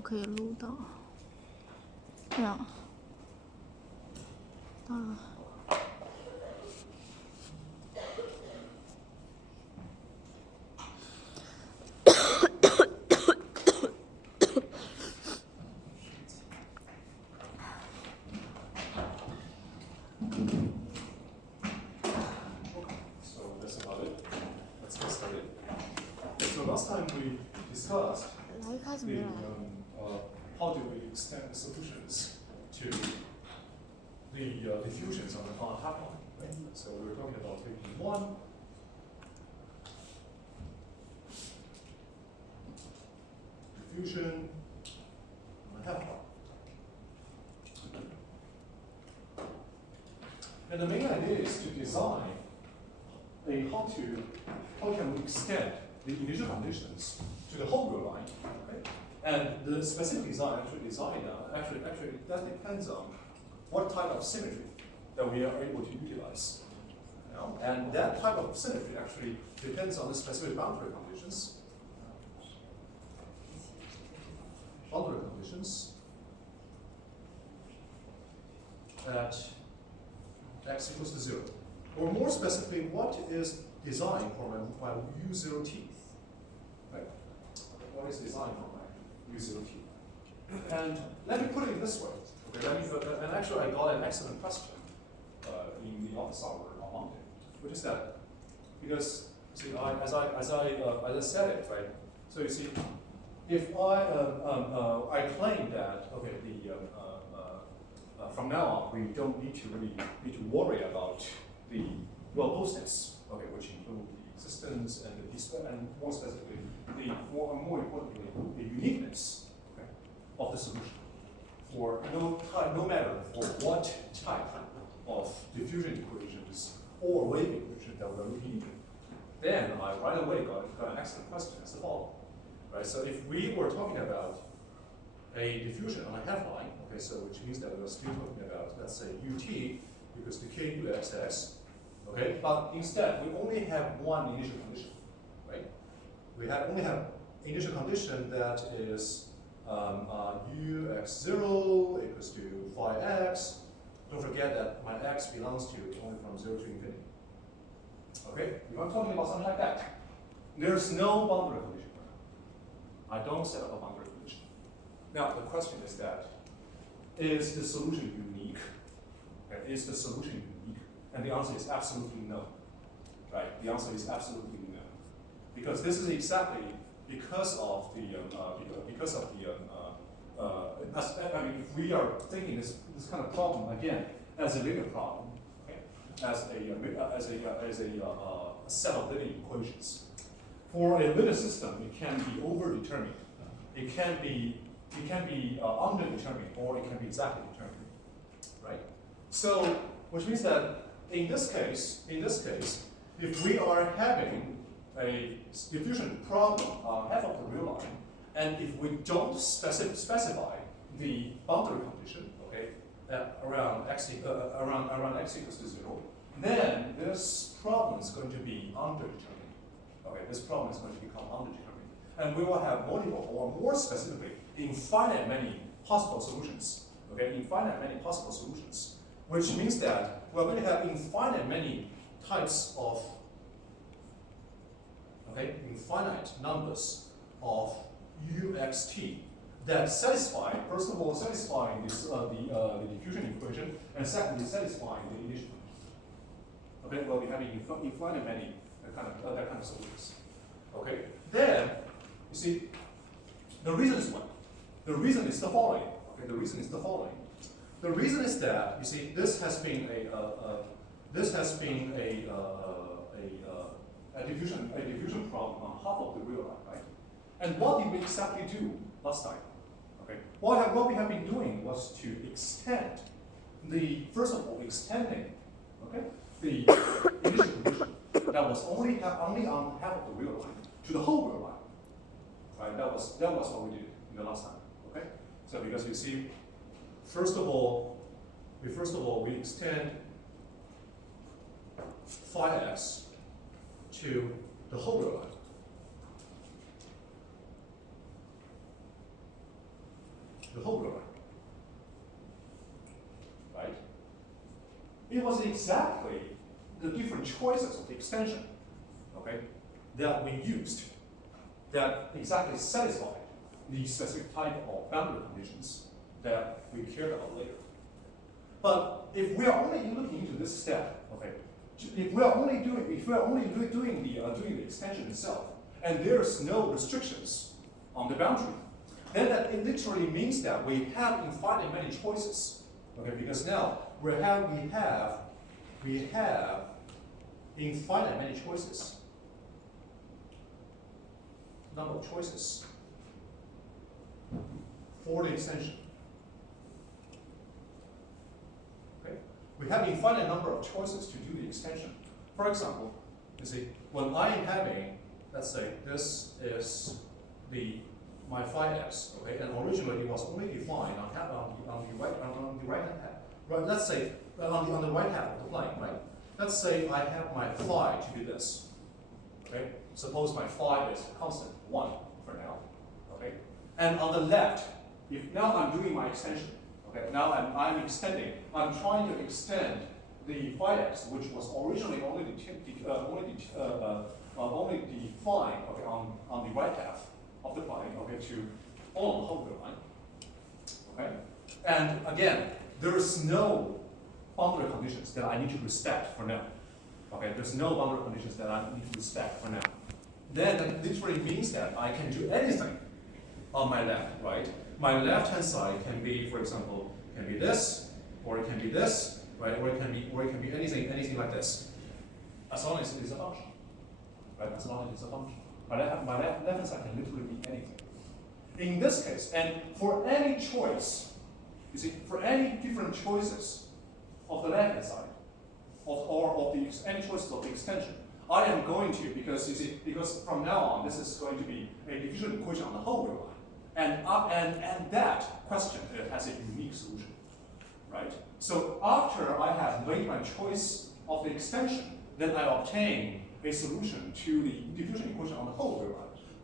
可以录到，这样，到了。So that's about it. Let's get started. So last time we discussed 来，一开始 the 没来。how do we extend the solutions to the diffusions on the Hahn half-line, right? So we were talking about taking one diffusion on a half-line. And the main idea is to design how can we extend the initial conditions to the whole real line, okay? And the specific design actually that depends on what type of symmetry that we are able to utilize. You know? And that type of symmetry actually depends on the specific boundary conditions. At x equals to 0. Or more specifically, what is designed for my u0t? Right? What is designed for my u0t? And let me put it this way. Okay, and actually I got an excellent question in the office hour on Monday, which is that because see, as I said it, right? So you see, if I claim that okay, from now on we don't need to worry about the well-postness, okay, which include the existence and and more specifically more importantly the uniqueness, okay, of the solution for no matter for what type of diffusion equations or wave equation that we're looking into. Then I right away got an excellent question as the following. Right, so if we were talking about a diffusion on a half-line, okay, so which means that we're still talking about, let's say, ut equals to kuxx, okay, but instead we only have one initial condition, right? We only have initial condition that is ux0 equals to phi x. Don't forget that my x belongs to only from 0 to infinity. Okay, if I'm talking about something like that, there's no boundary condition. I don't set up a boundary condition. Now the question is that, is the solution unique? Okay, is the solution unique? And the answer is absolutely no. Right? The answer is absolutely no, because this is exactly because of the I mean, if we are thinking this kind of problem again as a linear problem, okay, as a set of linear equations. For a linear system, it can be overdetermined. It can be underdetermined, or it can be exactly determined, right? So, which means that in this case, if we are having a diffusion problem half of the real line, and if we don't specify the boundary condition, okay, around x equals to 0, then this problem is going to be underdetermined. Okay, this problem is going to become underdetermined, and we will have multiple, or more specifically, infinite many possible solutions. Okay, infinite many possible solutions, which means that we're going to have infinite many types of, okay, infinite numbers of uxt that satisfy, first of all, satisfying this the diffusion equation, and secondly, satisfying the initial condition. Okay, well, we have infinite many that kind of solutions. Okay, then you see, the reason is what? The reason is the following. Okay, the reason is the following. The reason is that you see, this has been a diffusion problem on half of the real line, right? And what did we exactly do last time? Okay, what we have been doing was to extend first of all, extending, okay, the initial condition that was only on half of the real line to the whole real line, right? That was what we did in the last time. Okay, so because you see, first of all, we extend phi x to the whole real line. the whole line. Right? It was exactly the different choices of the extension, okay, that we used that exactly satisfied the specific type of boundary conditions that we cared about later. But if we are only looking into this step, okay, if we are only doing the extension itself, and there's no restrictions on the boundary, then that it literally means that we have infinite many choices. Okay, because now we have infinite many choices. Number of choices for the extension. Okay? We have infinite number of choices to do the extension. For example, you see, when I am having, let's say this is my phi x, okay, and originally it was only defined on the right hand half. Right, let's say on the right half of the plane, right? Let's say I have my phi to be this. Okay? Suppose my phi is constant 1 for now. Okay? And on the left, if now I'm doing my extension, okay, now I'm extending, I'm trying to extend the phi x, which was originally only defined, okay, on the right half of the plane, okay, to all the whole line. Okay? And again, there's no boundary conditions that I need to respect for now. Okay, there's no boundary conditions that I need to respect for now. Then that literally means that I can do anything on my left, right? My left-hand side can be, for example, can be this, or it can be this, right? Or it can be anything like this, as long as it is a function, right? As long as it's a function. My left-hand side can literally be anything. In this case, and for any choice, you see, for any different choices of the left-hand side, any choices of the extension, I am going to, because from now on, this is going to be a diffusion equation on the whole line. And that question has a unique solution, right? So after I have made my choice of the extension, then I obtain a solution to the diffusion equation on the whole line.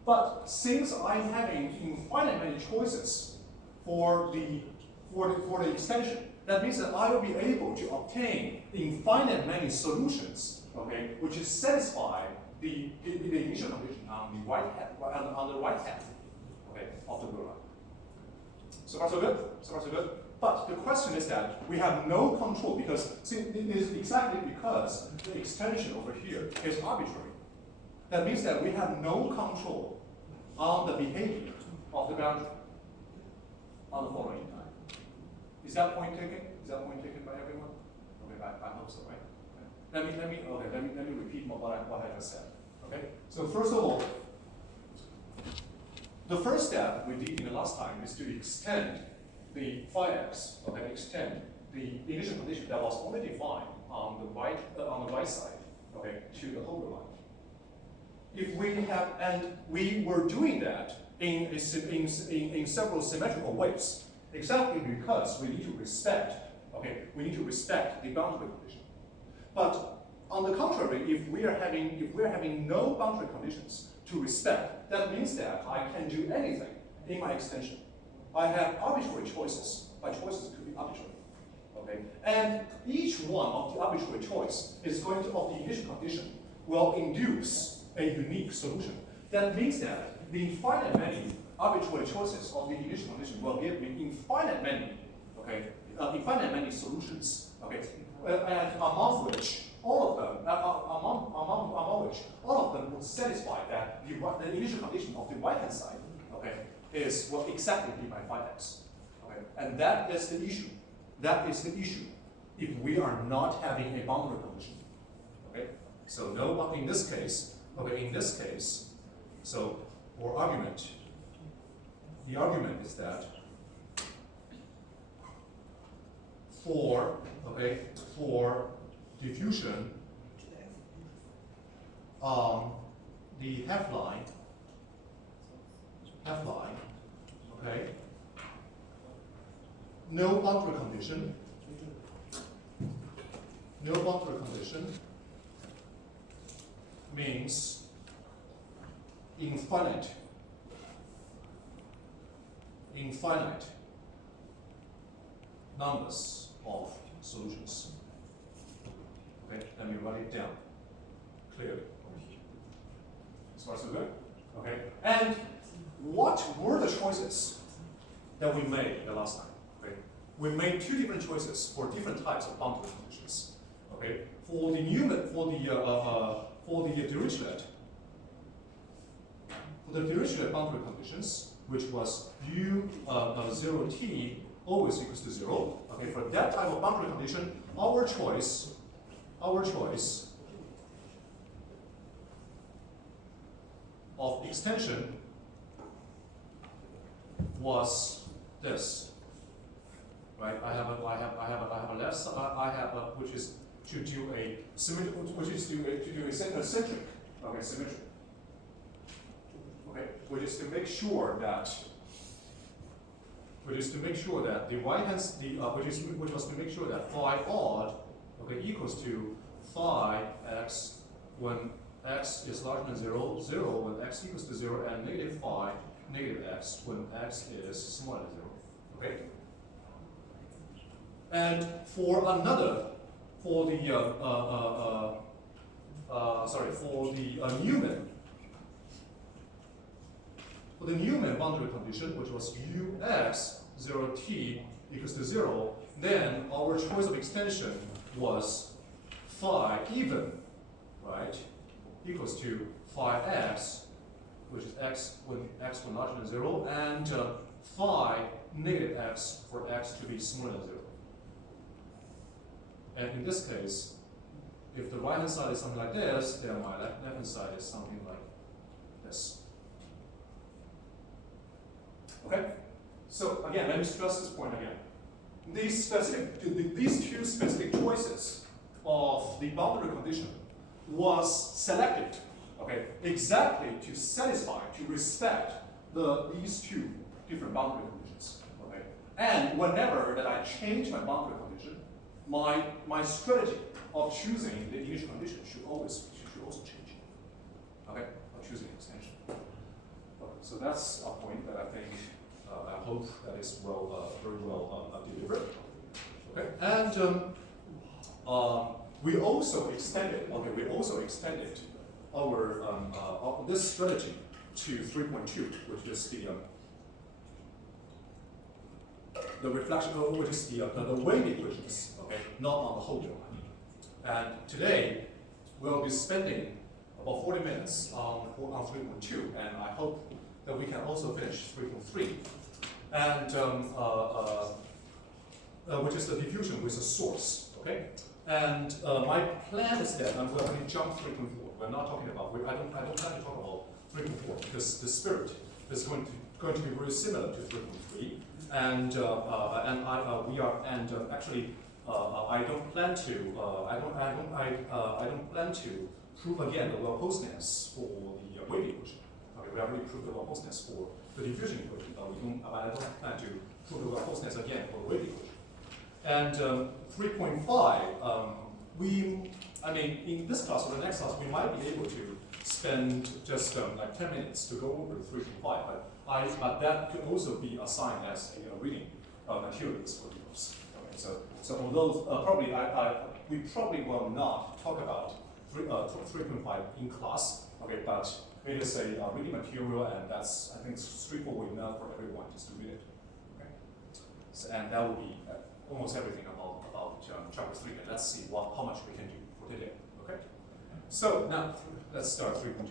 But since I'm having infinite many choices for the extension, that means that I will be able to obtain infinite many solutions, okay, which is satisfy the initial condition on the right hand, okay, of the line. So far so good. So far so good. But the question is that we have no control because see, it is exactly because the extension over here is arbitrary. That means that we have no control on the behavior of the boundary on the following time. Is that point taken? Is that point taken by everyone? Okay, I hope so, right? Okay. Let me repeat what I just said. Okay? So first of all, the first step we did in the last time is to extend the phi x, okay, extend the initial condition that was only defined on the right side, okay, to the whole line. If we were doing that in several symmetrical ways, exactly because we need to respect, okay, the boundary condition. But on the contrary, if we are having no boundary conditions to respect, that means that I can do anything in my extension. I have arbitrary choices. My choices could be arbitrary. Okay? And each one of the arbitrary choice is going to, of the initial condition, will induce a unique solution. That means that the infinite many arbitrary choices of the initial condition will give me infinite many solutions. Okay? And among which all of them will satisfy that the initial condition of the right hand side, okay, will exactly be my phi x. Okay? And that is the issue. That is the issue if we are not having a boundary condition. Okay? So no, in this case, so for argument, the argument is that for diffusion on the half line, okay, no boundary condition means infinite numbers of solutions. Okay, let me write it down clearly. So far so good? Okay, and what were the choices that we made the last time? Okay, we made two different choices for different types of boundary conditions. Okay, for the Newman, for the Dirichlet, boundary conditions, which was u0t always equals to 0. Okay, for that type of boundary condition, our choice of extension was this, right? I have a left side, which is to do a symmetric, which is to do a centric, okay, symmetric, okay, which is to make sure that the right hand, which was to make sure that phi odd, okay, equals to phi x when x is larger than 0, 0 when x equals to 0, and negative phi, negative x when x is smaller than 0. Okay? And for another, for the Newman boundary condition, which was ux 0t equals to 0, then our choice of extension was phi even, right, equals to phi x, which is x when larger than 0, and phi negative x for x to be smaller than 0. And in this case, if the right hand side is something like this, then my left hand side is something like this. Okay? So again, let me stress this point again. These two specific choices of the boundary condition was selected, okay, exactly to satisfy, to respect these two different boundary conditions. Okay? And whenever that I change my boundary condition, my strategy of choosing the initial condition should also change. Okay, of choosing extension. Okay, so that's a point that I think I hope that is very well delivered. Okay, and we also extended. Okay, we also extended our this strategy to 3.2, which is the reflection, which is the wave equations. Okay, not on the whole line. And today we'll be spending about 40 minutes on 3.2, and I hope that we can also finish 3.3, and which is the diffusion with a source. Okay, and my plan is that I'm going to jump 3.4. We're not talking about. I don't plan to talk about 3.4 because the spirit is going to be very similar to 3.3, and actually. I don't plan to prove again the well-hostness for the wave equation. Okay, we already proved the well-hostness for the diffusion equation, but I don't plan to prove the well-hostness again for the wave equation. And 3.5, in this class or the next class, we might be able to spend just like 10 minutes to go over 3.5, but that could also be assigned as a reading materials for the course. Okay, so although we probably will not talk about 3.5 in class, okay, but it is a reading material, and that's, I think, straightforward enough for everyone just to read it. Okay, so, and that will be almost everything about chapter 3. And let's see how much we can do for today. Okay, so now let's start 3.2.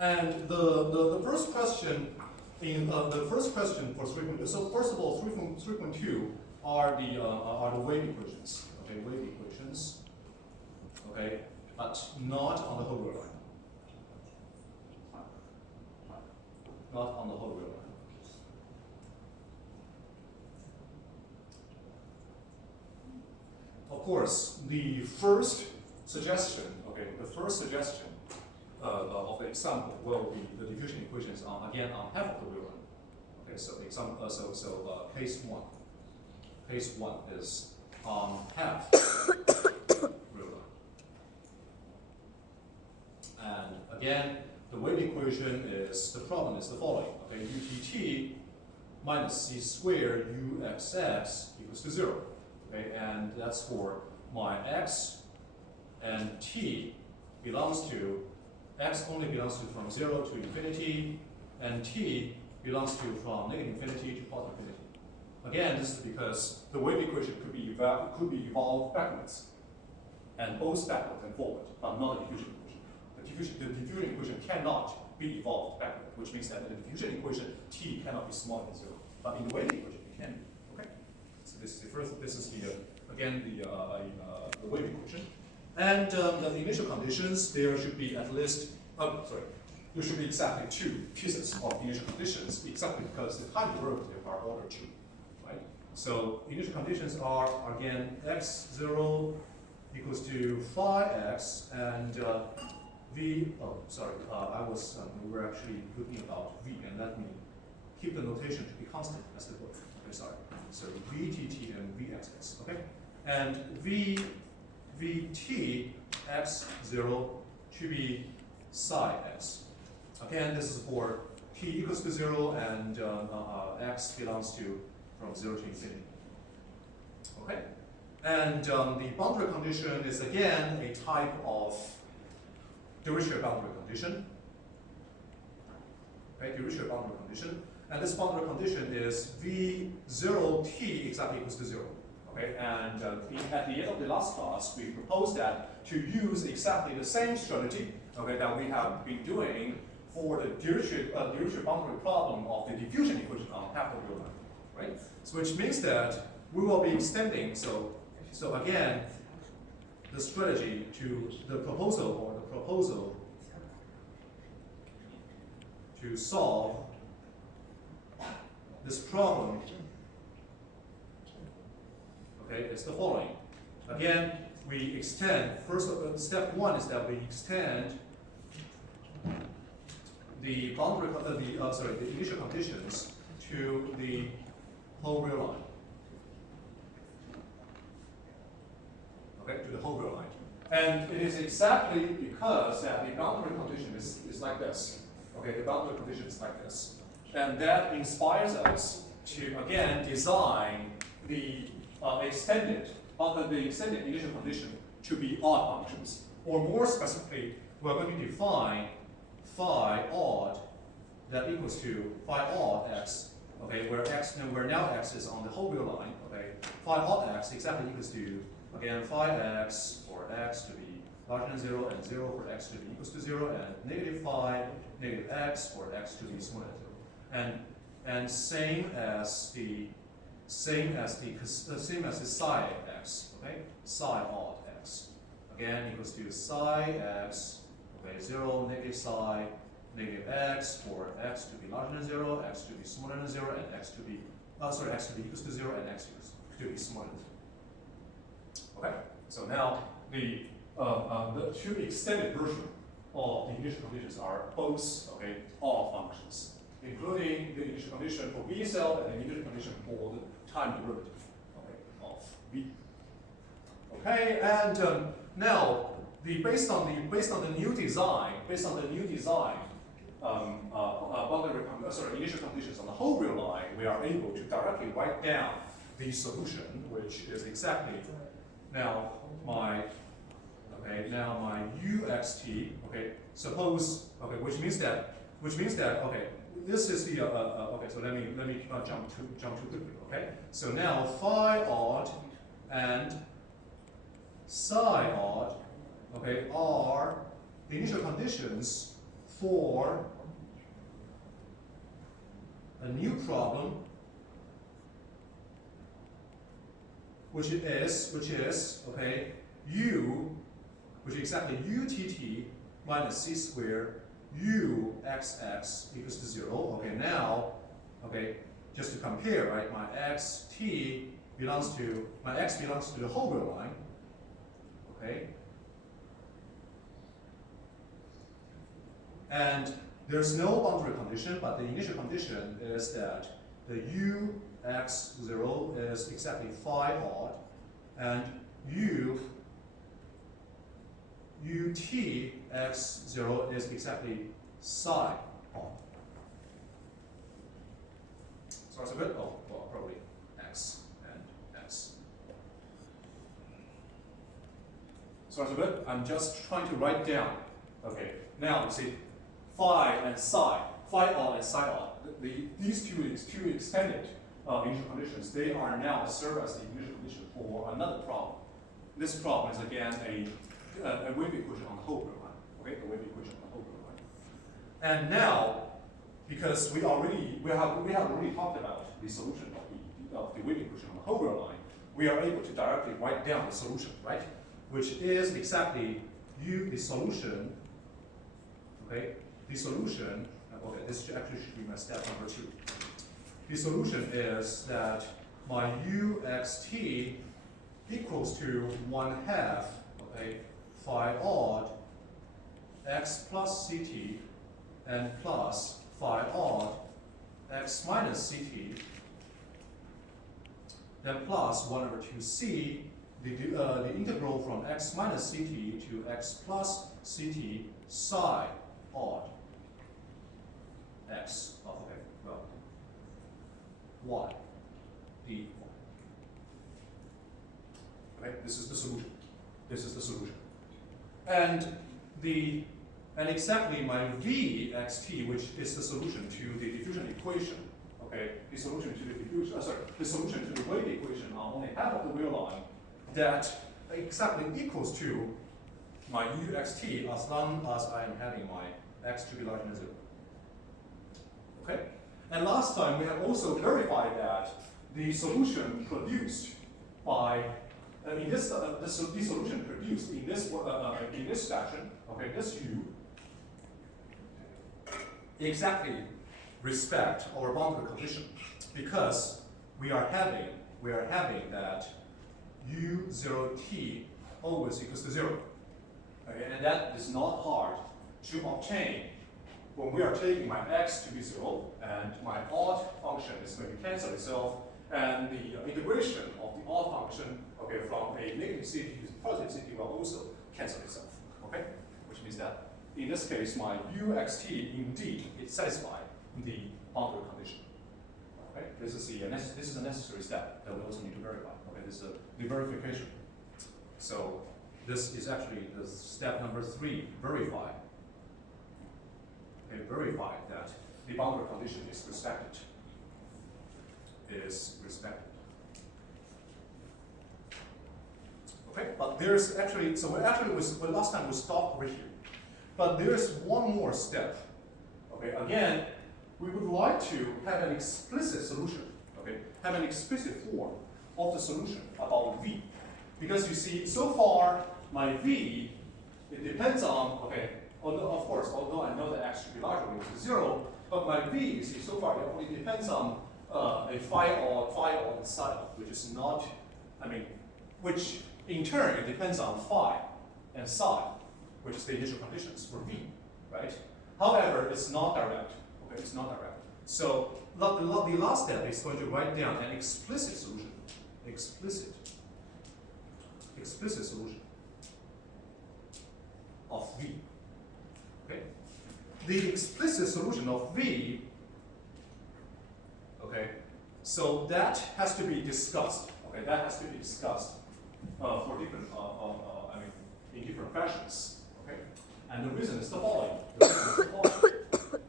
And the first question. The first question for 3.2. So first of all, 3.2 are the wave equations. Okay, wave equations. Okay, but not on the whole real line. Not on the whole real line. Of course, the first suggestion. Okay, the first suggestion. Of the example will be the diffusion equations again on half of the real line. Okay, so case one. Case one is on half real line. And again, the wave equation is the problem is the following. Okay, UTT minus c squared uxx equals to 0. Okay, and that's for my x and t belongs to, x only belongs to from 0 to infinity, and t belongs to from negative infinity to positive infinity. Again, this is because the wave equation could be evolved backwards, and both backwards and forward, but not the diffusion equation. The diffusion equation cannot be evolved backward, which means that in the diffusion equation, t cannot be smaller than 0. But in the wave equation, it can be. Okay. So this is the first. This is the again the wave equation, and the initial conditions. There should be at least. There should be exactly 2 pieces of initial conditions, exactly because the time derivative are order 2. Right? So initial conditions are again x0 equals to phi x and v. Oh, sorry. We were actually looking about v, and let me keep the notation to be constant as the book. Okay, sorry. So vtt and vxx. Okay, and vt x0 to be psi x. Again, this is for t equals to 0 and x belongs to from 0 to infinity. Okay? And the boundary condition is again a type of Dirichlet boundary condition. Okay, Dirichlet boundary condition. And this boundary condition is v0t exactly equals to 0. Okay, and at the end of the last class, we proposed that to use exactly the same strategy, okay, that we have been doing for the Dirichlet boundary problem of the diffusion equation on half the real line, right? So which means that we will be extending. So again, the strategy to the proposal to solve this problem, okay, is the following. Again, we extend, step 1 is that we extend the boundary, the initial conditions to the whole real line. Okay, to the whole real line. And it is exactly because that the boundary condition is like this. Okay, the boundary condition is like this. And that inspires us to, again, design the extended initial condition to be odd functions. Or more specifically, we're going to define phi odd that equals to phi odd x, okay, where now x is on the whole real line, okay, phi odd x exactly equals to, again, phi x for x to be larger than 0 and 0 for x to be equals to 0 and negative phi negative x for x to be smaller than 0. And same as the psi x, okay, psi odd x, again equals to psi x, okay, 0 negative psi negative x for x to be larger than 0, x to be smaller than 0, and x to be equals to 0 and x to be smaller than 0. Okay, so now the two extended version of the initial conditions are both, okay, odd functions, including the initial condition for v itself and the initial condition for the time derivative, okay, of v. Okay, and now based on the new design, initial conditions on the whole real line, we are able to directly write down the solution, which is exactly now my uxt. Okay, suppose, okay, which means that okay, this is the okay. So let me jump too quickly. Okay, so now phi odd and psi odd, okay, are the initial conditions for a new problem, which is okay, which is exactly utt minus c squared uxx equals to 0. Okay, now, okay, just to compare, right? My x belongs to the whole real line. Okay, and there's no boundary condition, but the initial condition is that the ux0 is exactly phi odd, and utx0 is exactly psi odd. So far so good? Oh, well, probably x and x. So far so good? I'm just trying to write down. Okay, now you see phi and psi, phi odd and psi odd. These two extended initial conditions, they are now serve as the initial condition for another problem. This problem is again a wave equation on the Hopper line. Okay, a wave equation on the Hopper line. And now, because we have already talked about the solution of the wave equation on the Hopper line, we are able to directly write down the solution, right? Which is exactly the solution. Okay, the solution. Okay, this actually should be my step number 2. The solution is that my uxt equals to 1/2, okay, phi odd x plus ct and plus phi odd x minus ct, then plus 1/2c, the integral from x minus ct to x plus ct psi odd x, oh, okay, well, y d. Okay, this is the solution. This is the solution. And exactly my vxt, which is the solution to the diffusion equation, okay, the solution to the diffusion, the solution to the wave equation on only half of the wheel line, that exactly equals to my uxt as long as I am having my x to be larger than 0. Okay? And last time we have also verified that the solution produced by the solution produced in this fashion, okay, this u, exactly respect our boundary condition, because we are having that u0t always equals to 0. Okay, and that is not hard to obtain when we are taking my x to be 0 and my odd function is going to cancel itself, and the integration of the odd function, okay, from a negative ct to positive ct will also cancel itself. Okay, which means that in this case my uxt indeed is satisfied the boundary condition. Okay, this is a necessary step that we also need to verify. Okay, this is the verification. So this is actually the step number 3, verify. Okay, verify that the boundary condition is respected. Okay, but there's actually, last time we stopped over here. But there's one more step. Okay, again, we would like to have an explicit solution. Okay, have an explicit form of the solution about v. Because you see, so far, my v, it depends on, okay, although I know that x should be larger than equal to 0, but my v, you see, so far, it only depends on a phi odd psi, which is not, which in turn, it depends on phi and psi, which is the initial conditions for v, right? However, it's not direct, okay, it's not direct. So the last step is going to write down an explicit solution, explicit solution of v, okay? The explicit solution of v, okay, so that has to be discussed, okay, that has to be discussed for different, in different fashions, okay? And the reason is the following.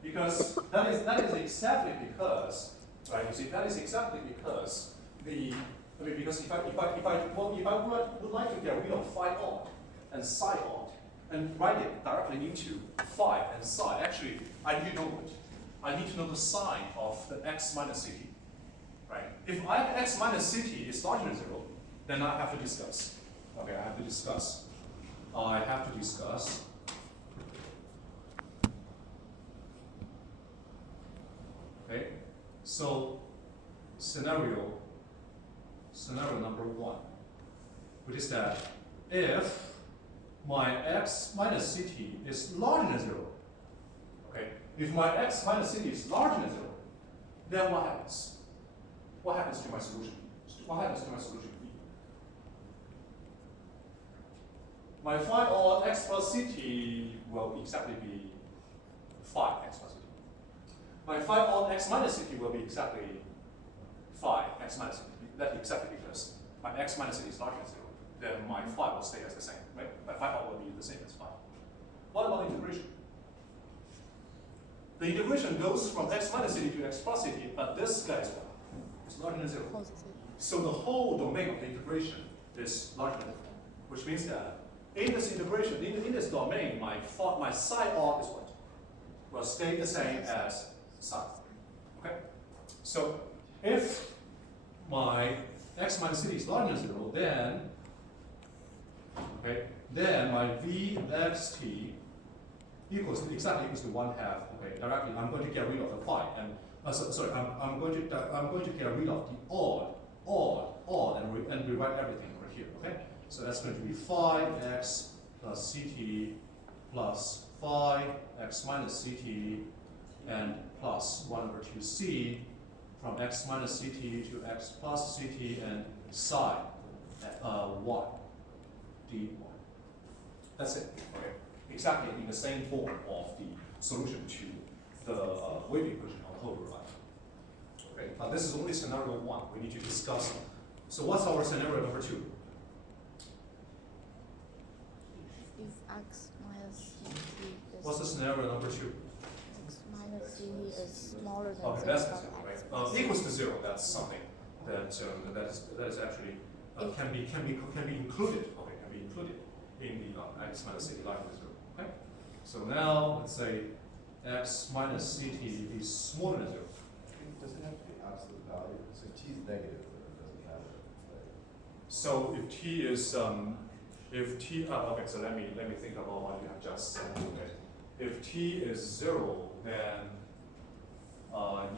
Because that is exactly because, right? You see, that is exactly because because if I would like to get rid of phi odd and psi odd and write it directly into phi and psi, actually, I need to know it. I need to know the sign of the x minus ct, right? If x minus ct is larger than 0, then I have to discuss. Okay, I have to discuss. Okay, so scenario number 1, which is that if my x minus ct is larger than 0, okay, if my x minus ct is larger than 0, then what happens? What happens to my solution? What happens to my solution E? My phi odd x plus ct will exactly be phi x plus ct. My phi odd x minus ct will be exactly phi x minus c. That's exactly because my x minus c is larger than 0. Then my phi will stay as the same, right? My phi will be the same as phi. What about integration? The integration goes from x minus c to x plus c, but this guy is what? It's larger than 0. Positive. So the whole domain of the integration is larger than 0, which means that in this integration, in this domain, my psi odd is what? Will stay the same as psi. Okay? So if my x minus c is larger than 0, then my vxt equals exactly equals to 1/2. Okay, directly I'm going to get rid of the phi, and I'm going to get rid of the odd, and rewrite everything over here. Okay, so that's going to be phi x plus ct plus phi x minus ct and plus 1/2c from x minus ct to x plus ct and psi y dy. That's it. Okay, exactly in the same form of the solution to the wave equation on Hilbert line. Okay, but this is only scenario 1. We need to discuss. So what's our scenario number 2? If x minus ct is What's the scenario number 2? x minus ct is smaller than Okay, 0, that's but the zero, x right? plus Equals to 0. That's something that that is actually can be included. Okay, can be included in the x minus ct larger than 0. Okay. So now let's say x minus ct is smaller than 0. Does it have to be absolute value? So t is negative, but it doesn't matter. So if t okay, so let me think about what you have just said. Okay. If t is 0, then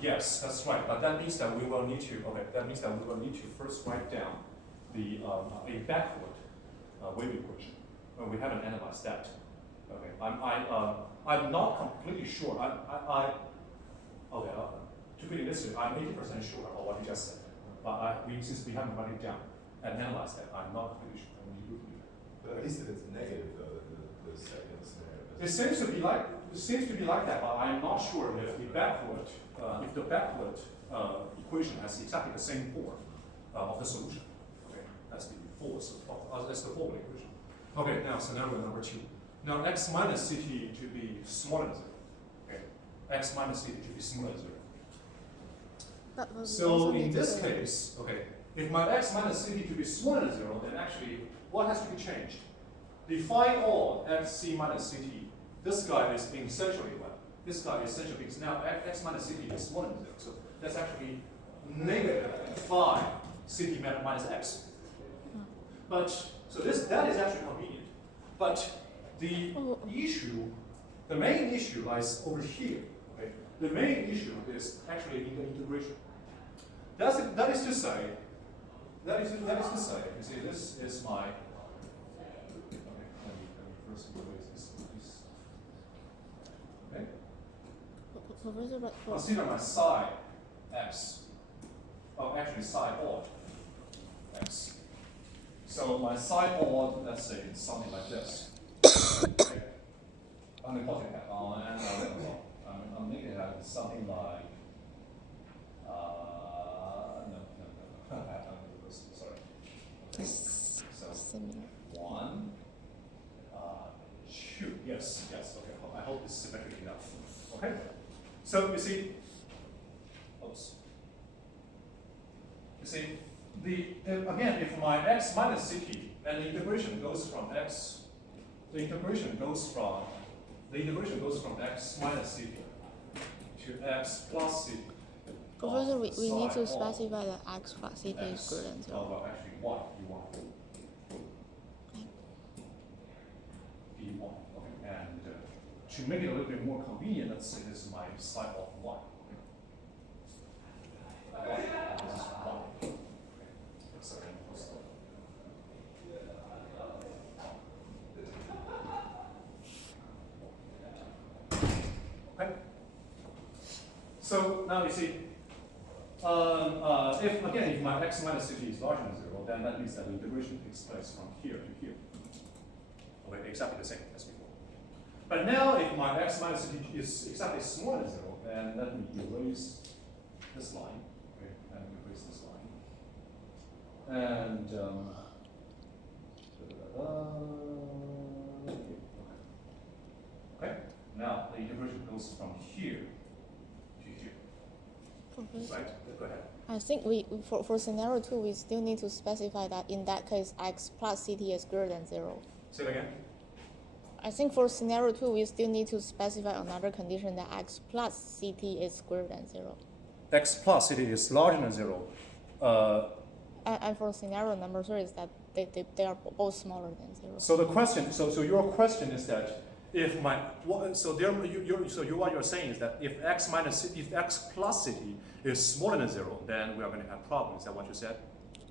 yes, that's right. But that means that we will need to first write down the a backward wave equation. We haven't analyzed that. Okay. I'm not completely sure. To put it this way, I'm 80% sure about what you just said. But since we haven't written it down and analyzed that, I'm not completely sure. But at least if it's negative, though, the second scenario. It seems to be like that, but I'm not sure if the backward equation has exactly the same form of the solution. Okay, that's the forward equation. Okay, now scenario number 2. Now x minus ct to be smaller than 0. Okay, x minus ct to be smaller than 0. But we So also in need to this say- case, okay, if my x minus ct to be smaller than 0, then actually what has to be changed? Define all xc minus ct. This guy is essentially what? This guy is essentially because now x minus ct is smaller than 0. So that's actually negative phi ct minus x. But so that is actually convenient. But the main issue lies over here. Okay, the main issue is actually in the integration. That is to say, you see, this is my. Okay, let me first erase this. Okay. Professor, but for Consider my psi x. Oh, actually psi odd x. So my psi odd, let's say, is something like this. Okay. I'm going to plot it out, and I'm making it out something like. No. Sorry. Okay. So similar. 1, 2. Yes. Okay. I hope it's symmetric enough. Okay. So you see, again, if my x minus ct and the integration goes from x minus ct to x plus ct. Professor, we need to psi odd specify that x plus ct is greater than 0. well, actually, what you want? d1. Okay, and to make it a little bit more convenient, let's say this is my psi of 1. Okay. This is 1. Okay. So then what's the- Okay. So now you see, if my x minus ct is larger than 0, then that means that the integration takes place from here to here. Okay, exactly the same as before. But now, if my x minus ct is exactly smaller than 0, then let me erase this line. Okay, and erase this And okay. Now the integration goes from here to here. Professor, Right? Go ahead. I think for scenario 2, we still need to specify that in that case, x plus ct is greater than 0. Say it again. I think for scenario 2, we still need to specify another condition that x plus ct is greater than 0. X plus ct is larger than 0. And for scenario number 3 is that they are both smaller than 0. So the question, so your question is that if my so there what you're saying is that if x plus ct is smaller than 0, then we are going to have problems. Is that what you said?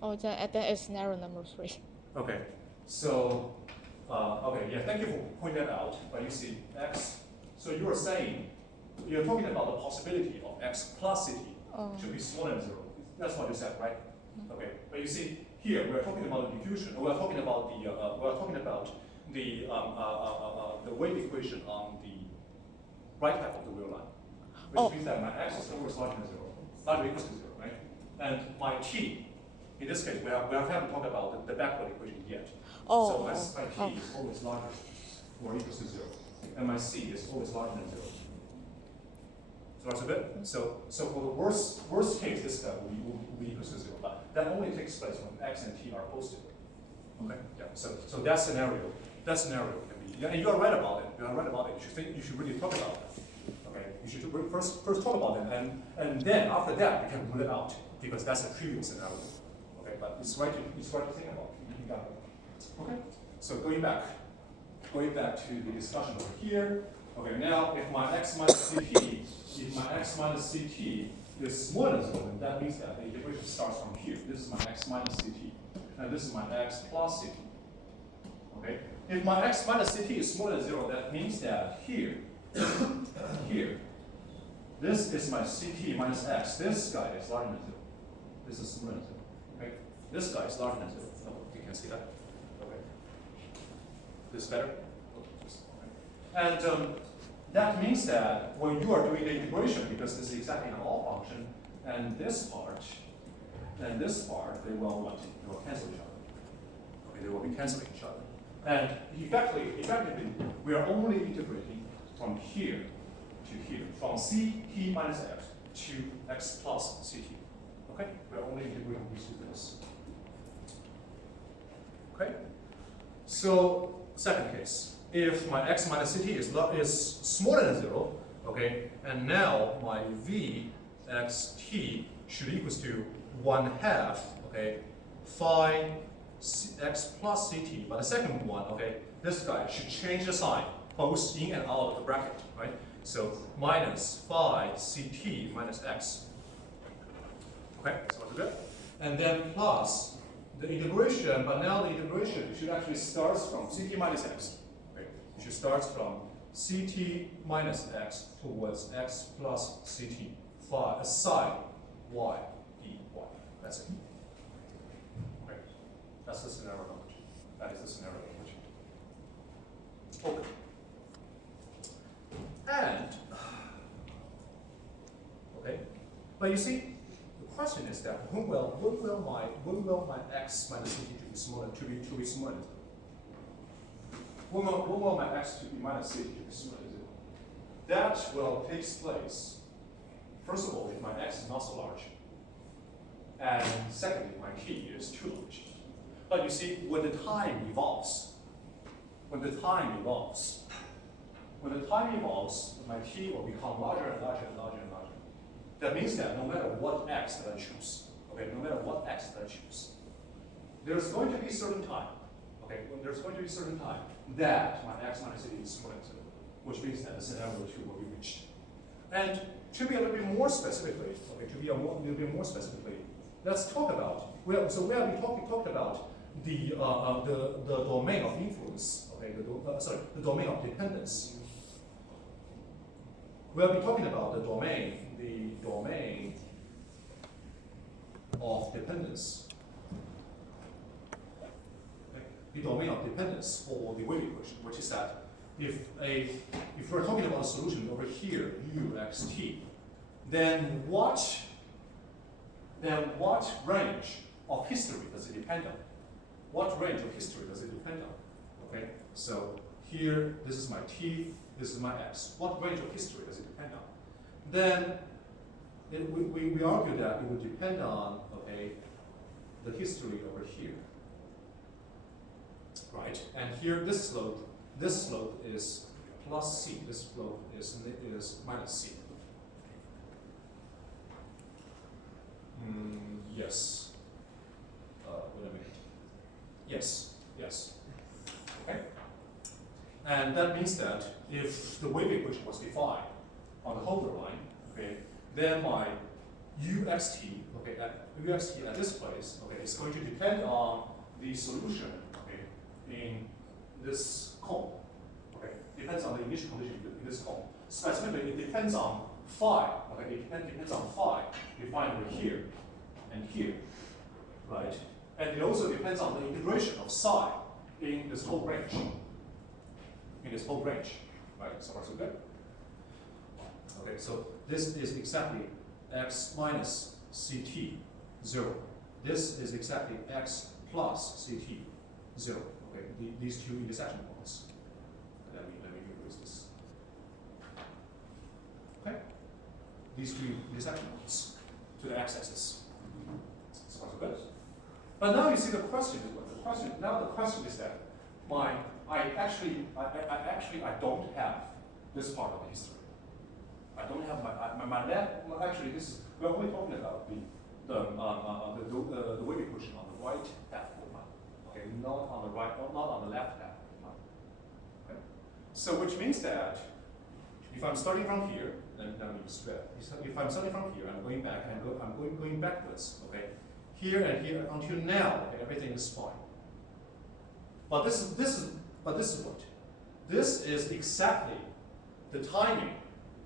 Oh, then it's scenario number 3. Okay. So okay, yeah. Thank you for pointing that out. But you see, x. So you are saying you're talking about the possibility of x plus ct should be smaller than 0. That's what you said, right? Okay. But you see, here we're talking about the diffusion. We're talking about the wave equation on the right half of the real line, which means that my x is always larger than 0, larger or equals to 0, right? And my t, in this case, we haven't talked about the backward equation yet. So my t is always larger or equals to 0, and my c is always larger than 0. So that's a bit. So for the worst case, this guy will be equals to 0, but that only takes place when x and t are positive. Okay. Yeah. So that scenario can be. Yeah, and you are right about it. You are right about it. You should really talk about that. Okay. You should first talk about it, and then after that you can rule it out because that's a trivial scenario. Okay. But it's right to think about. You got it. Okay. So going back to the discussion over here. Okay. Now if my x minus ct is smaller than 0, then that means that the integration starts from here. This is my x minus ct. And this is my x plus ct. Okay? If my x minus ct is smaller than 0, that means that here, this is my ct minus x. This guy is larger than 0. This is smaller than 0. Okay? This guy is larger than 0. Oh, you can see that? Okay. This is better? Okay. And that means that when you are doing the integration, because this is exactly an all function, and this part, they will what? They will cancel each other. Okay, they will be canceling each other. And effectively, we are only integrating from here to here, from ct minus x to x plus ct. Okay, we are only integrating these two things. Okay. So second case, if my x minus ct is smaller than 0, okay, and now my v xt should equals to 1/2, okay, phi x plus ct. But the second one, okay, this guy should change the sign, both in and out of the bracket, right? So minus phi ct minus x. Okay, so that's good. And then plus the integration, but now the integration should actually start from ct minus x. Okay, it should start from ct minus x towards x plus ct phi psi y dy. That's it. Okay, that's the scenario number 2. That is the scenario number 2. Okay. And okay, but you see, the question is that when will my x minus ct to be smaller to be smaller than 0? When will my x to be minus ct to be smaller than 0? That will take place. First of all, if my x is not so large, and secondly, my t is too large. But you see, when the time evolves, my t will become larger and larger and larger and larger. That means that no matter what x that I choose, okay, there's going to be a certain time, okay, that my x minus ct is smaller than 0, which means that the scenario 2 will be reached. And to be a little bit more specifically, let's talk about. We have talked about the domain of influence. Okay, the domain of dependence. We'll be talking about the domain of dependence. Okay. The domain of dependence for the wave equation, which is that if we're talking about a solution over here, u x t, then what range of history does it depend on? What range of history does it depend on? Okay, so here, this is my t, this is my x. What range of history does it depend on? Then we argue that it would depend on, okay, the history over here. Right, and here this slope is plus c, this slope is minus c. Yes. Wait a minute. Yes, yes. Okay. And that means that if the wave equation was defined on the Holder line, okay, then my uxt, okay, uxt at this place, okay, is going to depend on the solution, okay, in this cone. Okay, depends on the initial condition in this cone. Specifically, it depends on phi. Okay, it depends on phi defined over here and here, right? And it also depends on the integration of psi in this whole range. In this whole range, right? So far so good. Okay, so this is exactly x minus ct 0. This is exactly x plus ct 0. Okay, these two intersection points. Let me erase this. Okay, these two intersection points to the x-axis. So far so good. But now you see the question is what? The question is that I actually don't have this part of the history. I don't have my left. Well, actually, this is we're only talking about the wave equation on the right half of the line. Okay, not on the right, not on the left half of the line. Okay, so which means that if I'm starting from here, then I'm straight. If I'm starting from here, I'm going back and I'm going backwards. Okay, here and here until now. Okay, everything is fine. But this is what? This is exactly the timing.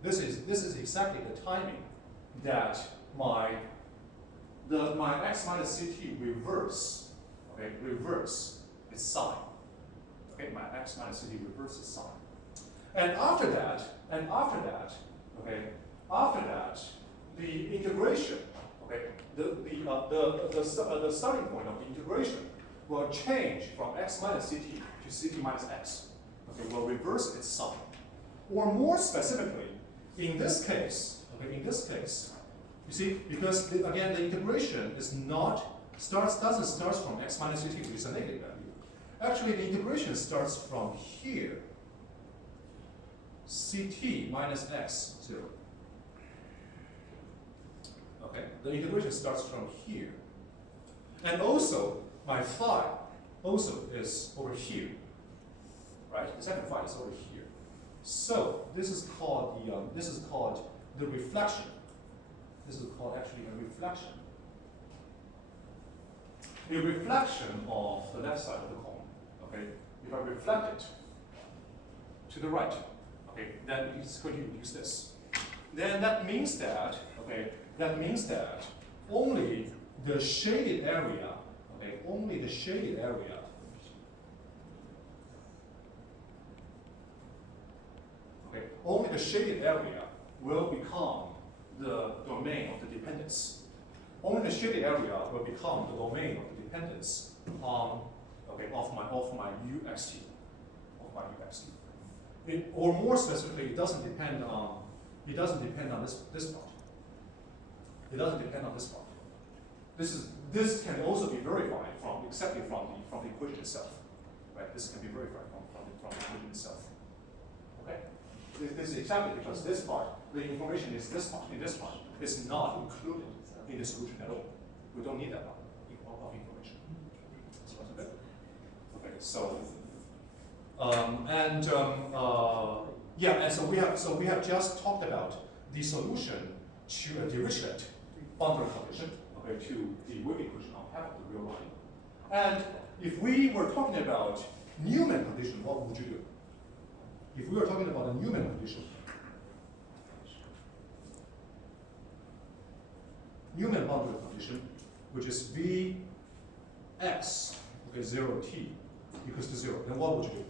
This is exactly the timing that my x minus ct reverse, okay, reverse its sign. Okay, my x minus ct reverse its sign. And after that, okay, after that, the integration, okay, the starting point of the integration will change from x minus ct to ct minus x. Okay, will reverse its sign. Or more specifically, in this case, okay, you see, because again the integration is doesn't start from x minus ct, which is a negative value. Actually, the integration starts from here, ct minus x 0. Okay, the integration starts from here, and also my phi also is over here, right? The second phi is over here. So this is called the reflection. This is called actually a reflection. A reflection of the left side of the cone. Okay, if I reflect it to the right, okay, then it's going to use this. Then that means that only the shaded area, okay, only the shaded area. Only the shaded area will become the domain of the dependence. Only the shaded area will become the domain of the dependence of my uxt, or more specifically, it doesn't depend on this part. It doesn't depend on this part. This can also be verified from the equation itself, right? This can be verified from the equation itself. Okay. This is exactly because this part, the information is this part, is not included in the solution at all. We don't need that part of information. Okay, so and so we have just talked about the solution to a Dirichlet boundary condition, okay, to the wave equation on half of the real line. And if we were talking about Newman condition, what would you do? If we were talking about a Newman condition, Newman boundary condition, which is Vx, okay, 0t equals to 0, then what would you do?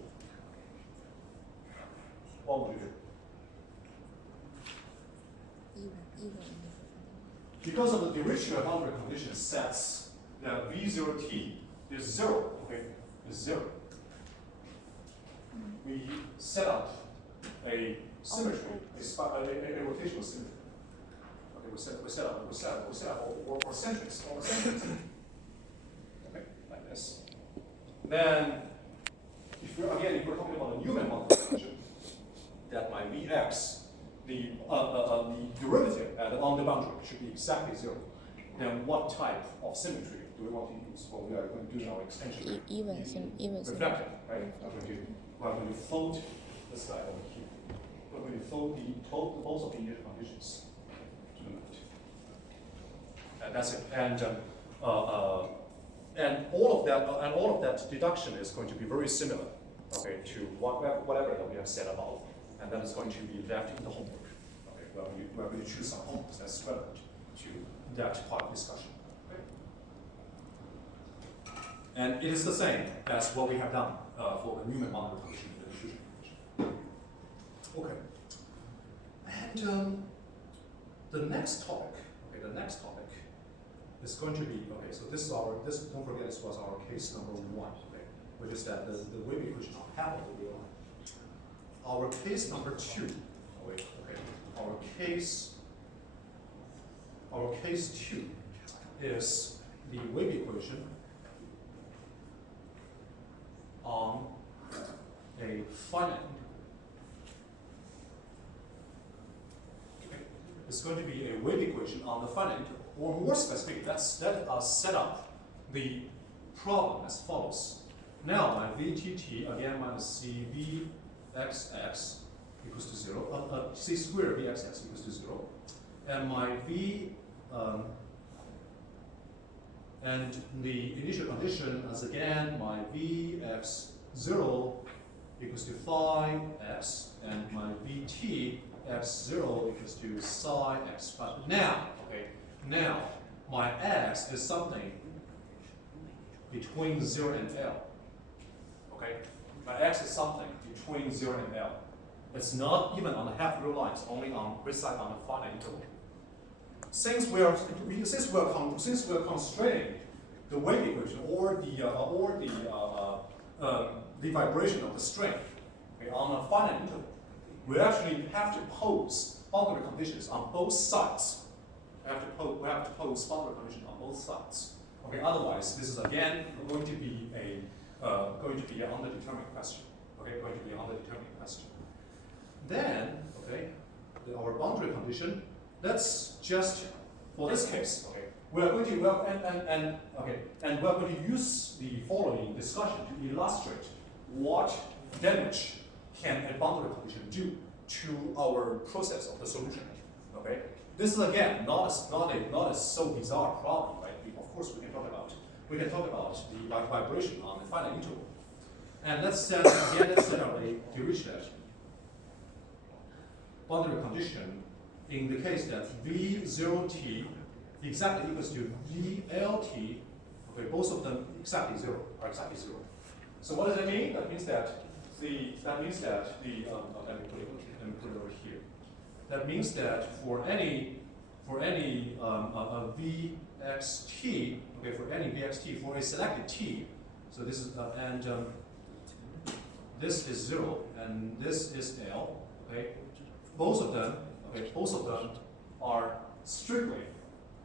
What would you do? Even. Because of the Dirichlet boundary condition sets that V0t is 0, okay, is 0. We set up a symmetry, a rotational symmetry. Okay, we set up or centrics, or centrics. Okay, like this. Then, if we're talking about the Newman boundary condition, that my Vx, the derivative on the boundary should be exactly 0. Then what type of symmetry do we want to use? Well, we are going to do our extension. Even symmetry. Reflective, right? We're going to fold this guy over here. We're going to fold both of the initial conditions to the left. And that's it. And all of that deduction is going to be very similar, okay, to whatever that we have said above, and that is going to be left in the homework. Okay, well, we're going to choose some homework that's relevant to that part of discussion. Okay? And it is the same as what we have done for the Newman boundary condition and the diffusion condition. Okay. And the next topic is going to be, okay, so don't forget this was our case number 1, okay, which is that the wave equation of half of the real line. Our case number 2, okay, our case 2 is the wave equation on a finite interval. Okay. It's going to be a wave equation on the finite interval. Or more specific, let us set up the problem as follows. Now my VTT, again minus CVXX equals to 0, C squared VXX equals to 0. And my V, and the initial condition is again my Vx0 equals to phi x, and my VT x0 equals to psi x. But now, okay, now my x is something between 0 and L. Okay, my x is something between 0 and L. It's not even on the half real line. It's only on which side on the finite interval. Since we are constraining the wave equation or the vibration of the string, okay, on a finite interval, we actually have to pose boundary conditions on both sides. We have to pose boundary conditions on both sides. Okay, otherwise this is again going to be an underdetermined question. Okay, going to be an underdetermined question. Then, okay, our boundary condition. That's just for this case. Okay, we are going to and we're going to use the following discussion to illustrate what damage can a boundary condition do to our process of the solution. Okay, this is again not a so bizarre problem, right? Of course, we can talk about the vibration on the finite interval, and let's set up a Dirichlet boundary condition in the case that V0t exactly equals to VLT. Okay, both of them are exactly zero. So what does that mean? That means that let me put it over here. That means that for any VXT, okay, for any VXT, for a selected T, so this is this is 0 and this is L. Okay, both of them are strictly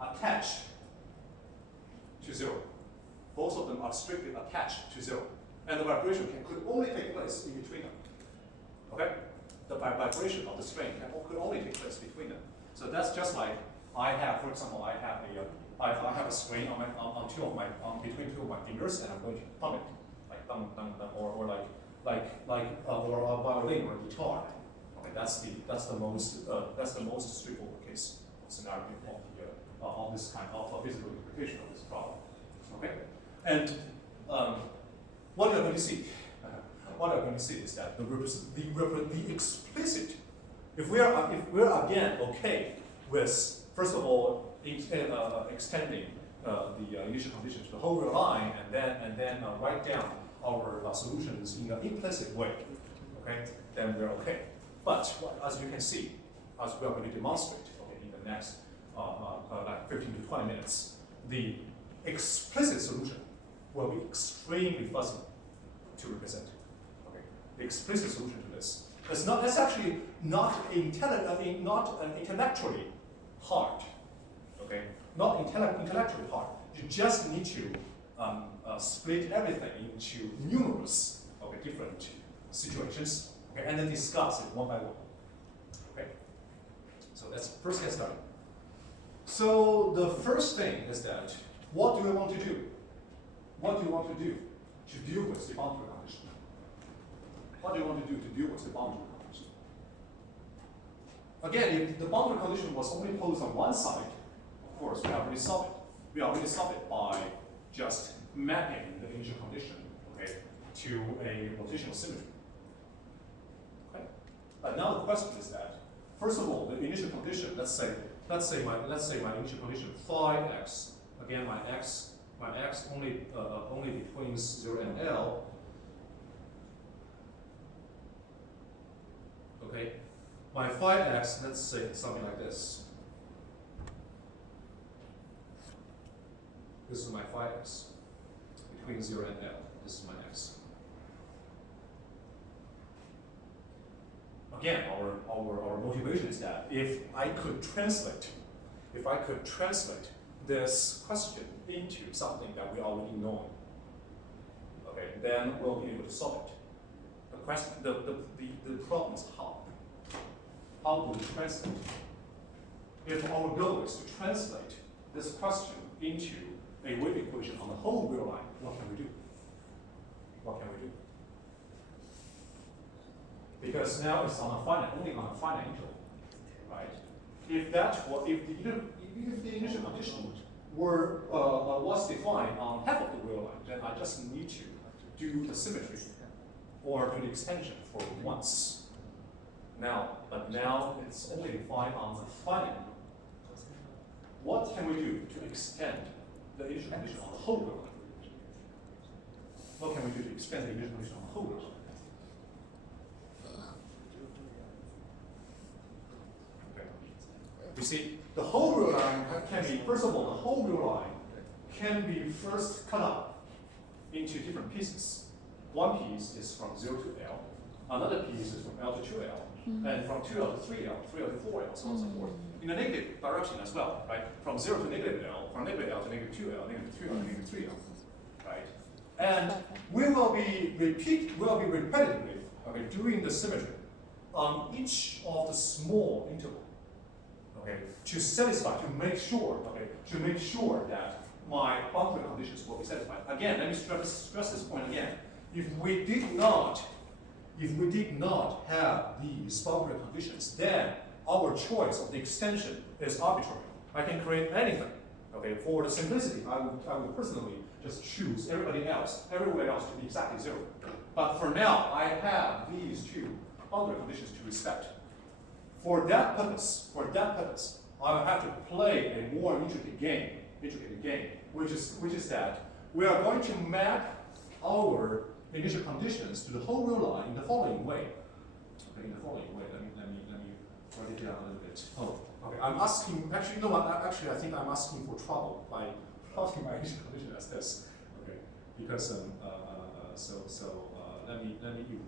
attached to 0. Both of them are strictly attached to 0. And the vibration could only take place in between them. Okay? The vibration of the string could only take place between them. So that's just like I have, for example, I have a string between two of my fingers, and I'm going to thumb it, like thumb, or a violin or a guitar. Okay, that's the most straightforward case scenario of this kind of physical interpretation of this problem. Okay, and what you're going to see, is that the explicit, if we're again okay with first of all extending the initial condition to the whole real line, and then write down our solutions in an implicit way, okay, then we're okay. But as you can see, as we are going to demonstrate, okay, in the next like 15 to 20 minutes, the explicit solution will be extremely fuzzy to represent. Okay, the explicit solution to this. That's actually not intellectually hard. Okay, not intellectually hard. You just need to split everything into numerous different situations, okay, and then discuss it one by one. Okay, so that's first get started. So the first thing is that what do we want to do? What do you want to do to deal with the boundary condition? What do you want to do to deal with the boundary condition? Again, if the boundary condition was only posed on one side, of course, we already solved it. We already solved it by just mapping the initial condition, okay, to a rotational symmetry. Okay. But now the question is that, first of all, the initial condition. Let's say my initial condition phi x. Again, my x only between 0 and L. Okay, my phi x, let's say something like this. This is my phi x between 0 and L. This is my x. Again, our motivation is that if I could translate this question into something that we already know, okay, then we'll be able to solve it. The question, the problem is how. How do we translate? If our goal is to translate this question into a wave equation on the whole real line, what can we do? What can we do? Because now it's on a finite, only on a finite interval, right? If the initial condition was defined on half of the real line, then I just need to do the symmetry or do the extension for once. But now it's only defined on the finite interval. What can we do to extend the initial condition on the whole real line? What can we do to extend the initial condition on the whole real line? You see, the whole real line can be, first of all, the whole real line can be first cut up into different pieces. One piece is from 0 to L, another piece is from L to 2L, and from 2L to 3L, 3L to 4L, so on and so forth. In the negative direction as well, right? From 0 to negative L, from negative L to negative 2L, negative 3L to negative 3L, right? And we will be repetitively, okay, doing the symmetry on each of the small intervals. Okay, to make sure that my boundary conditions will be satisfied. Again, let me stress this point again. If we did not have these boundary conditions, then our choice of the extension is arbitrary. I can create anything. Okay, for the simplicity, I would personally just choose everywhere else to be exactly 0. But for now, I have these two boundary conditions to respect. For that purpose, I will have to play a more intricate game, which is that we are going to map our initial conditions to the whole real line in the following way. Okay, in the following way. Let me write it down a little bit. Oh, okay. I'm asking. Actually, no. Actually, I think I'm asking for trouble by plotting my initial condition as this. Okay, because let me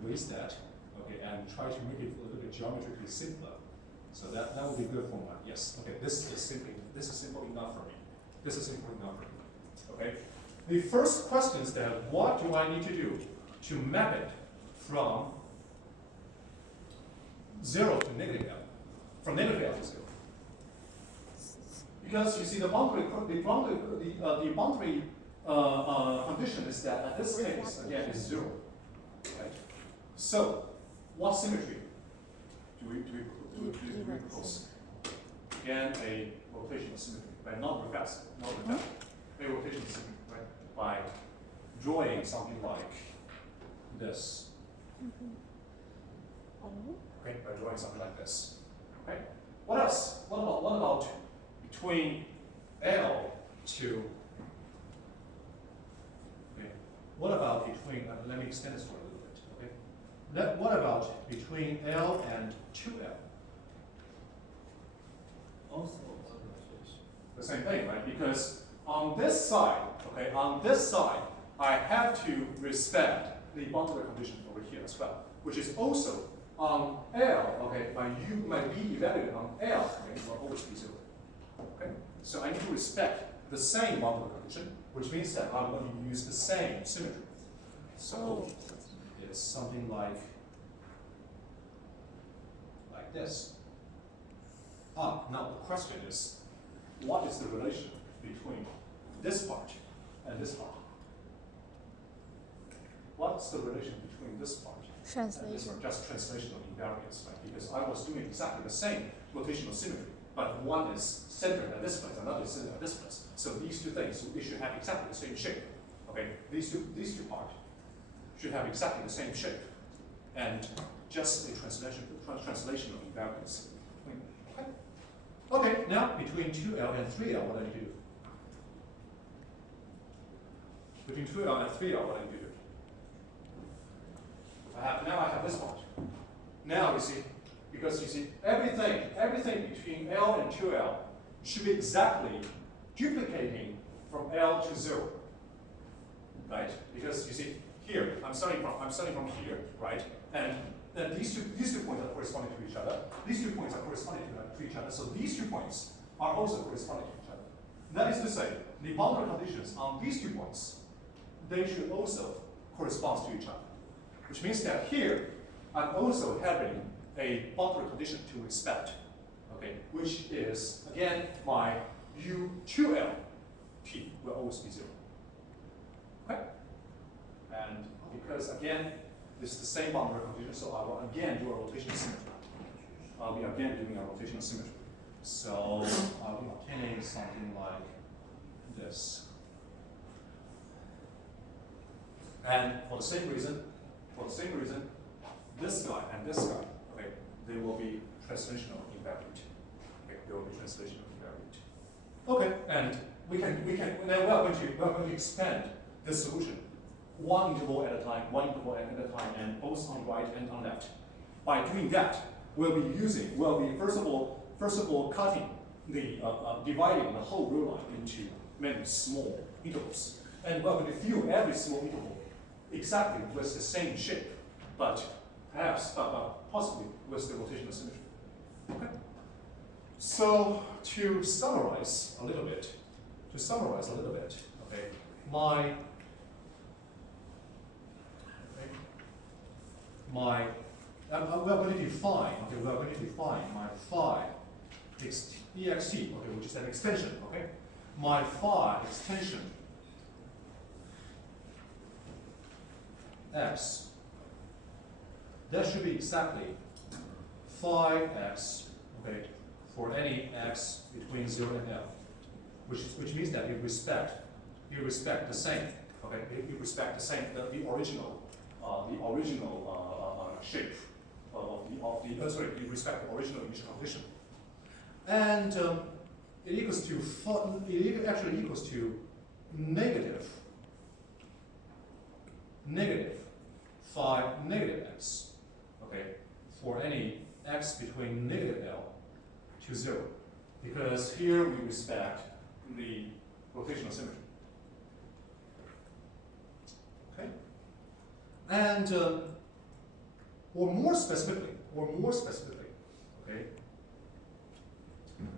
erase that. Okay, and try to make it a little bit geometrically simpler. So that would be good for my, yes. Okay, this is simple enough for me. Okay. The first question is that what do I need to do to map it from 0 to negative L, from negative L to 0? Because you see the boundary condition is that at this case again is 0, right? So what symmetry do we propose? Again, a rotational symmetry, but not reverse, a rotational symmetry, right? By drawing something like this. Okay, by drawing something like this. Okay. What else? What about between L to? Okay. What about between? Let me extend this for a little bit. Okay. What about between L and 2L? Also, The same thing, right? Because on this side, okay, on this side, I have to respect the boundary condition over here as well, which is also on L, okay, my B evaluated on L, okay, will always be 0. Okay? So I need to respect the same boundary condition, which means that I'm going to use the same symmetry. So it's something like this. Now the question is, what is the relation between this part and this part? What's the relation between this part and this Translation. part? Just translational invariance, right? Because I was doing exactly the same rotational symmetry, but one is centered at this place, another is centered at this place. So these two things, they should have exactly the same shape. Okay, these two parts should have exactly the same shape, and just a translational invariance. Okay, now between 2L and 3L, what do I do? Between 2L and 3L, what do I do? Now I have this part. Now you see, because you see, everything between L and 2L should be exactly duplicating from L to 0, right? Because you see, here I'm starting from here, right? And then these two points are corresponding to each other. These 2 points are corresponding to each other. So these 2 points are also corresponding to each other. That is to say, the boundary conditions on these 2 points, they should also correspond to each other. Which means that here, I'm also having a boundary condition to respect, okay, which is, again, my U2L T will always be 0. Okay? And because, again, this is the same boundary condition, so I will again do a rotational symmetry. I'll be again doing a rotational symmetry. So I'll be obtaining something like this. And for the same reason, this guy and this guy, okay, they will be translational invariant. Okay, they will be translational invariant. Okay, and we are going to expand this solution one interval at a time, and both on right and on left. By doing that, we'll be first of all cutting the dividing the whole rho line into many small intervals, and we're going to fill every small interval exactly with the same shape, but perhaps possibly with the rotational symmetry. Okay. So to summarize a little bit, okay, we're going to define my phi ext, okay, which is an extension, okay? My phi extension x, that should be exactly phi x, okay, for any x between 0 and L, which means that you respect the same, okay, you respect the same, the original shape you respect the original initial condition, and it actually equals to negative phi negative x, okay, for any x between negative L to 0, because here we respect the rotational symmetry. Okay, and or more specifically, okay,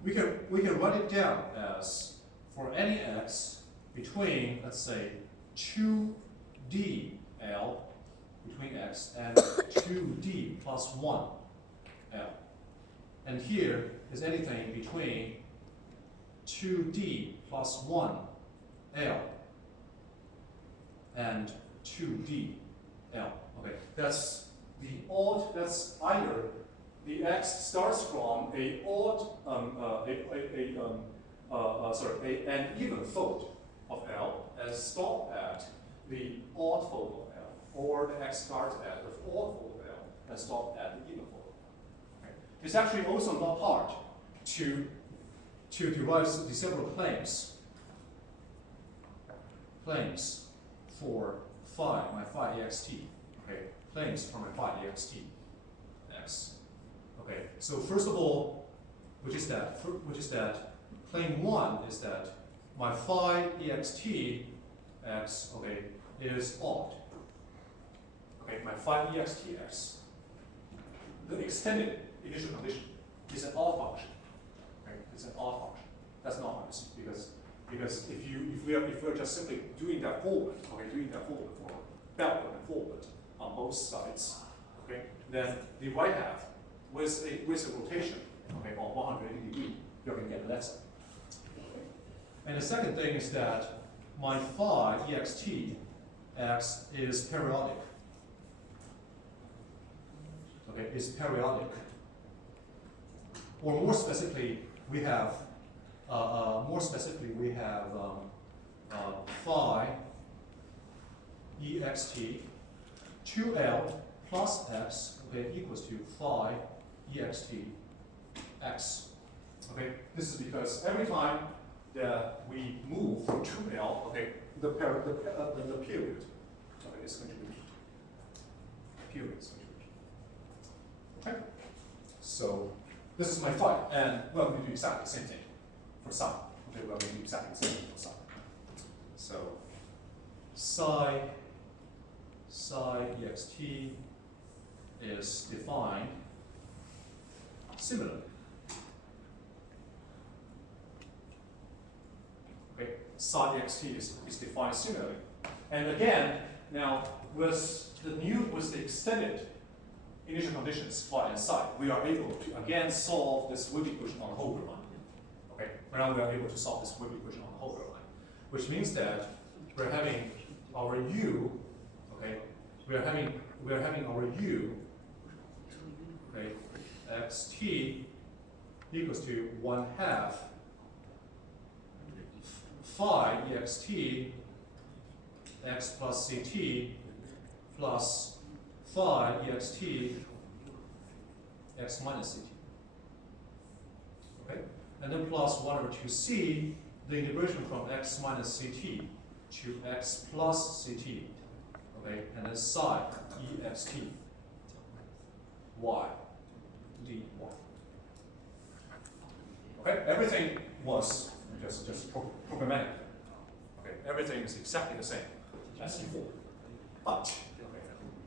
we can write it down as for any x between, let's say, 2d L between x and 2d plus 1 L. And here is anything between 2d plus 1 L and 2d L. Okay, that's either the x starts from an even fold of L and stop at the odd fold of L, or the x starts at the odd fold of L and stop at the even fold. Okay. It's actually also not hard to derive the several planes for phi, my phi ext. Okay, planes for my phi ext x. Okay, so first of all, which is that plane 1 is that my phi ext x, okay, is odd. Okay, my phi ext x, the extended initial condition is an odd function. Okay, it's an odd function. That's not obvious because if we are just simply doing that forward, okay, doing that forward for backward and forward on both sides, okay, then the right half with a rotation, okay, of 180 degrees, you're going to get lesser. Okay. And the second thing is that my phi ext x is periodic. Okay, is periodic. Or more specifically, we have phi ext 2L plus x, okay, equals to phi ext x. Okay, this is because every time that we move from 2L, okay, the period, okay, is going to be period is going to be. Okay, so this is my phi, and well, we do exactly the same thing for psi. Okay, well, we do exactly the same thing for psi. So psi ext is defined similarly. Okay, psi ext is defined similarly. And again, now with the extended initial conditions phi and psi, we are able to again solve this wave equation on the Holbrook line. Okay, now we are able to solve this wave equation on the Holbrook line, which means that we're having our u, okay, we are having our u, okay, xt equals to 1/2 phi ext x plus ct plus phi ext x minus ct. Okay, and then plus 1/2c, the integration from x minus ct to x plus ct. Okay, and then psi ext y dy. Okay, everything was just programmatic. Okay, everything is exactly the same as before. But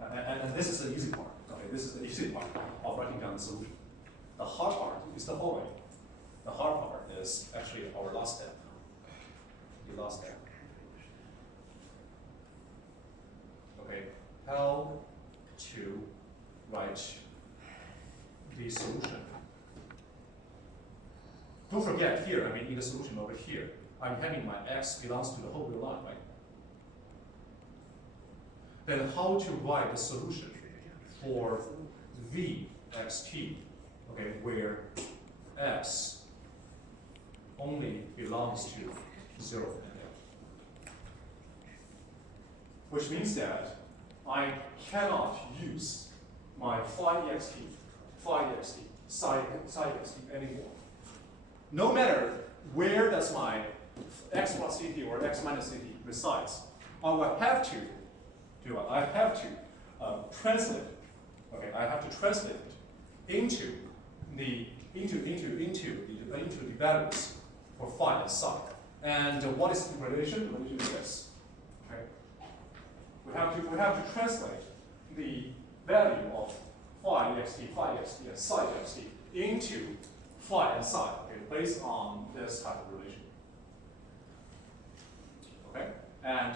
okay, and this is the easy part. Okay, this is the easy part of writing down the solution. The hard part is the following. The hard part is actually our last step. The last step. Okay, how to write the solution. Don't forget here, I mean in the solution over here, I'm having my x belongs to the Holbrook line, right? Then how to write the solution for vxt, okay, where x only belongs to 0 and L. Which means that I cannot use my phi ext, psi ext anymore. No matter where does my x plus ct or x minus ct resides, I will have to do what? I have to translate. Okay, I have to translate it into the values for phi and psi. And what is the relation? The relation is this. Okay, we have to translate the value of phi ext, and psi ext into phi and psi. Okay, based on this type of relation. Okay, and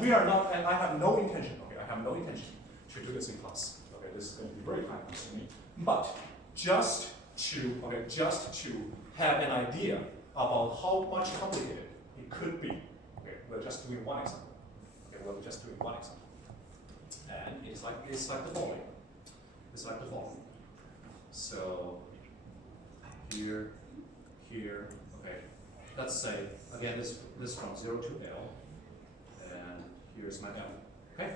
we are not, and I have no intention. Okay, I have no intention to do this in class. Okay, this is going to be very time consuming. But just to have an idea about how much complicated it could be. Okay, we're just doing one example. Okay, we're just doing one example, and it's like the following. It's like the following. So here, okay. Let's say again this from 0 to L, and here's my L. Okay,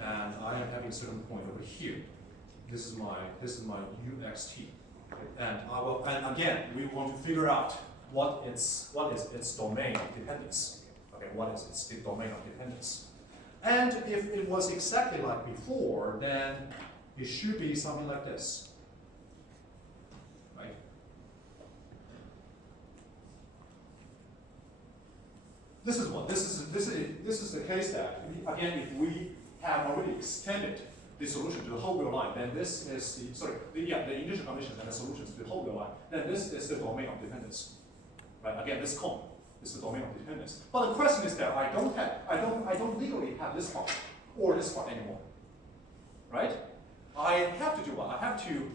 and I am having a certain point over here. This is my uxt, and again we want to figure out what is its domain of dependence. Okay, what is its domain of dependence? And if it was exactly like before, then it should be something like this. Right? this is what this is the case that again, if we have already extended the solution to the whole real line, then this is the initial conditions and the solutions to the whole real line. Then this is the domain of dependence, right? Again, this cone is the domain of dependence. But the question is that I don't legally have this part or this part anymore, right? I have to do what? I have to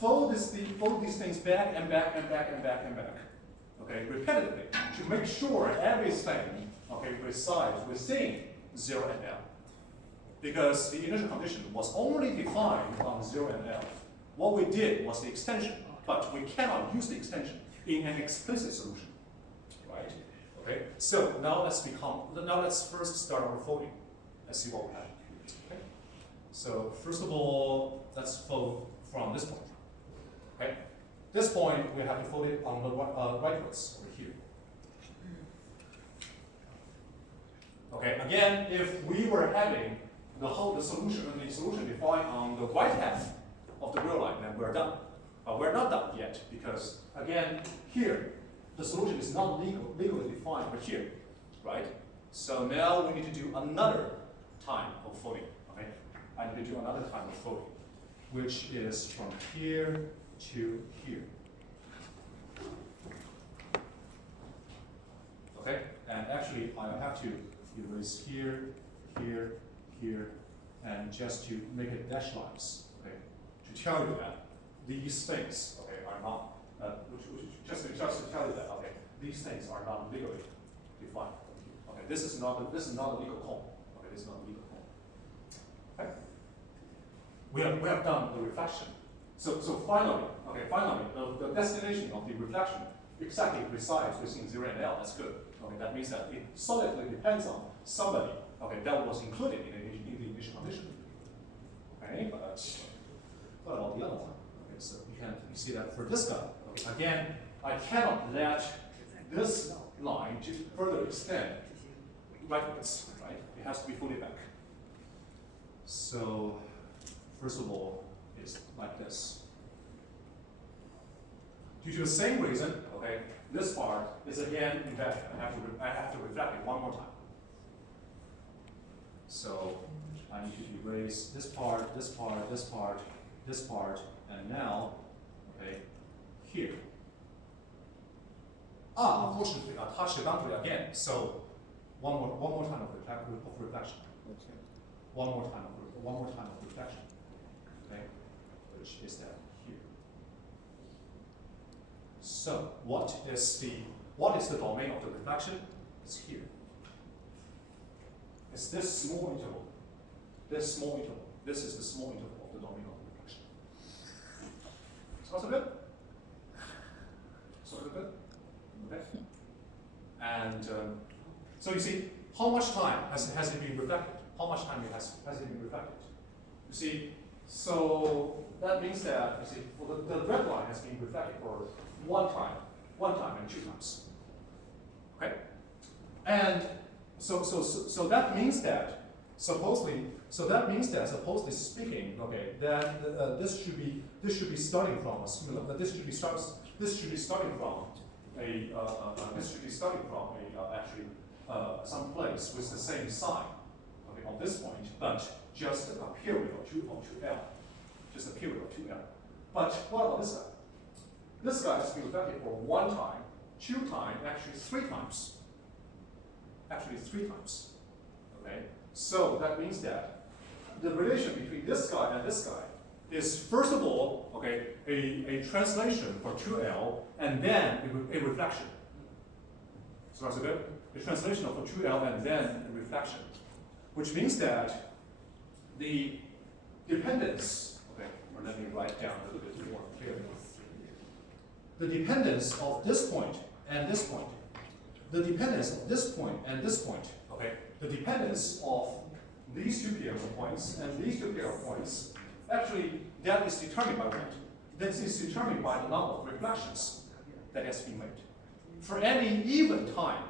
fold these things back and back and back and back and back, okay, repetitively, to make sure everything, okay, resides within 0 and L. Because the initial condition was only defined on 0 and L. What we did was the extension, but we cannot use the extension in an explicit solution, right? Okay. So now let's first start our folding. Let's see what we have. Okay. So first of all, let's fold from this point. Okay. This point we have to fold it on the rightwards over here. Okay. Again, if we were having the solution defined on the right half of the real line, then we're done. But we're not done yet because, again, here, the solution is not legally defined over here, right? So now we need to do another time of folding, okay? I need to do another time of folding, which is from here to here. Okay, and actually I have to erase here, here, here, and just to make it dash lines, okay, to tell you that these things, okay, are not, just to tell you that, okay, these things are not legally defined. Okay, this is not a legal cone. Okay, this is not a legal cone. Okay, we have done the reflection. So finally, the destination of the reflection exactly resides within 0 and L. That's good. Okay, that means that it solidly depends on somebody. Okay, that was included in the initial condition. Okay, but all the other one. Okay, so you see that for this guy. Okay, again, I cannot let this line to further extend rightwards. Right, it has to be fully back. So first of all, it's like this. Due to the same reason, okay, this part is again embedded. I have to reflect it one more time. So I need to erase this part, this part, this part, this part, and now, okay, here. Unfortunately, I touched the boundary again. So one more time of reflection. Okay. One more time of reflection. Okay, which is that here. So what is the domain of the reflection? It's here. It's this small interval. This small interval. This is the small interval of the domain of the reflection. Sounds good? Sounds good? Okay. And so you see, how much time has it been reflected? How much time has it been reflected? You see, so that means that you see, well, the red line has been reflected for one time and 2 times. Okay, and so that means that supposedly speaking, okay, that this should be starting from a similar. This should be starting from actually some place with the same sign, okay, on this point, but just a period of 2L, just a period of 2L. But what about this guy? This guy has been reflected for 1 time, 2 times, actually 3 times. Actually 3 times. Okay? So that means that the relation between this guy and this guy is first of all, okay, a translation for 2L and then a reflection. So that's good? A translation for 2L and then a reflection. Which means that the dependence, okay, or let me write down a little bit more clearly. The dependence of this point and this point, the dependence of this point and this point, okay, the dependence of these 2 pairs of points and these 2 pairs of points, actually that is determined by what? That is determined by the number of reflections that has been made. For any even time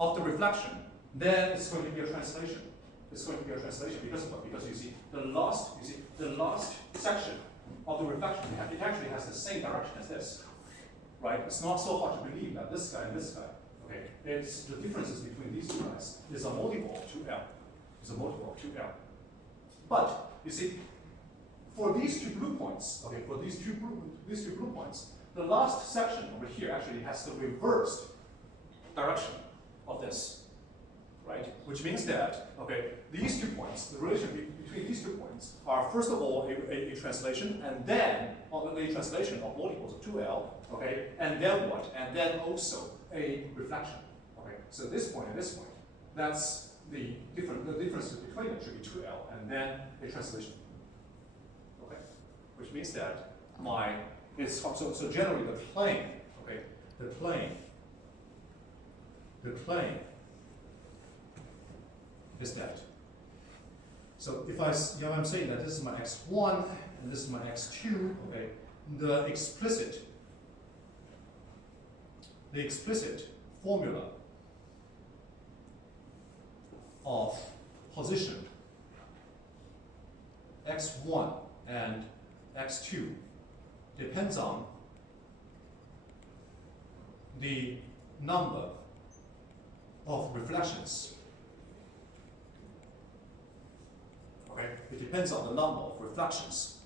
of the reflection, then it's going to be a translation. It's going to be a translation because of what? Because you see the last section of the reflection, it actually has the same direction as this. Right? It's not so hard to believe that this guy and this guy, Okay, it's the differences between these two guys is a multiple of 2L. It's a multiple of 2L. But you see, for these two blue points, okay, for these two blue points, the last section over here actually has the reversed direction of this, right? Which means that, okay, these 2 points, the relation between these 2 points are first of all a translation, and then a translation of multiples of 2L, okay, and then what? And then also a reflection, okay? So this point and this point, that's the difference between them should be 2L, and then a translation, okay? Which means that so generally the plane, okay, the plane is that. So if I'm saying that this is my x1 and this is my x2, okay, the explicit formula of position x1 and x2 depends on the number of reflections. Okay, it depends on the number of reflections,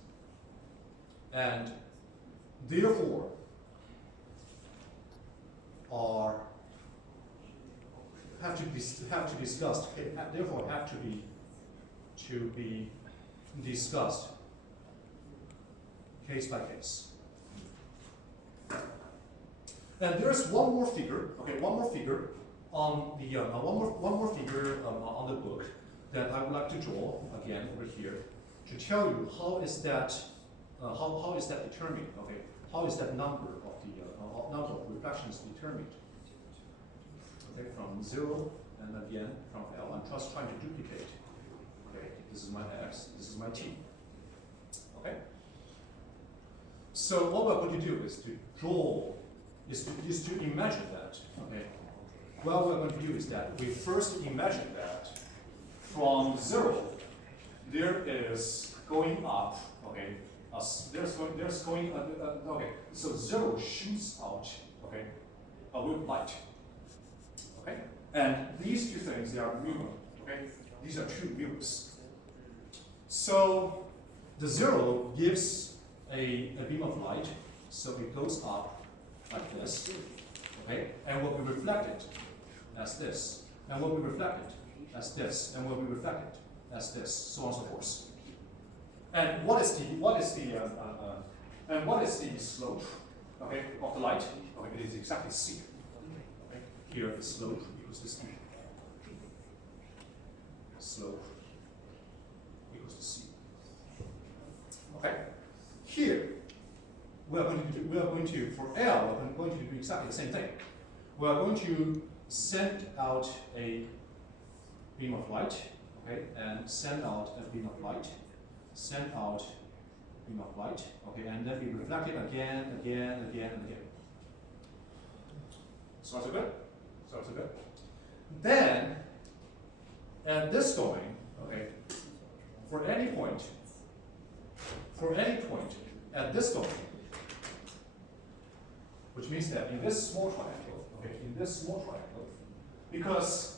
and therefore have to be discussed. Therefore, have to be discussed case by case. And there's one more figure. Okay, one more figure on the one more figure on the book that I would like to draw again over here to tell you how is that determined? Okay, how is that number of the number of reflections determined? Okay, from 0 and again from L. I'm just trying to duplicate. Okay, this is my x, this is my t. Okay. So what we're going to do is to draw, is to imagine that. Okay. What we're going to do is that we first imagine that from 0 there is going up. Okay. There's going okay. So 0 shoots out. Okay. A wave of light. Okay. And these two things, they are mu. Okay. These are two mu's. So the 0 gives a beam of light, so it goes up like this, okay, and will be reflected as this, and will be reflected as this, and will be reflected as this, so on and so forth. And what is the slope, okay, of the light? Okay, it is exactly c. Okay, here the slope equals to c. Slope equals to c. Okay. Here, for L, we're going to do exactly the same thing. We are going to send out a beam of light, okay, and send out a beam of light, send out a beam of light, okay, and then be reflected again. So that's good? So that's good? Then, at this domain, okay, for any point at this domain, which means that in this small triangle, okay, because because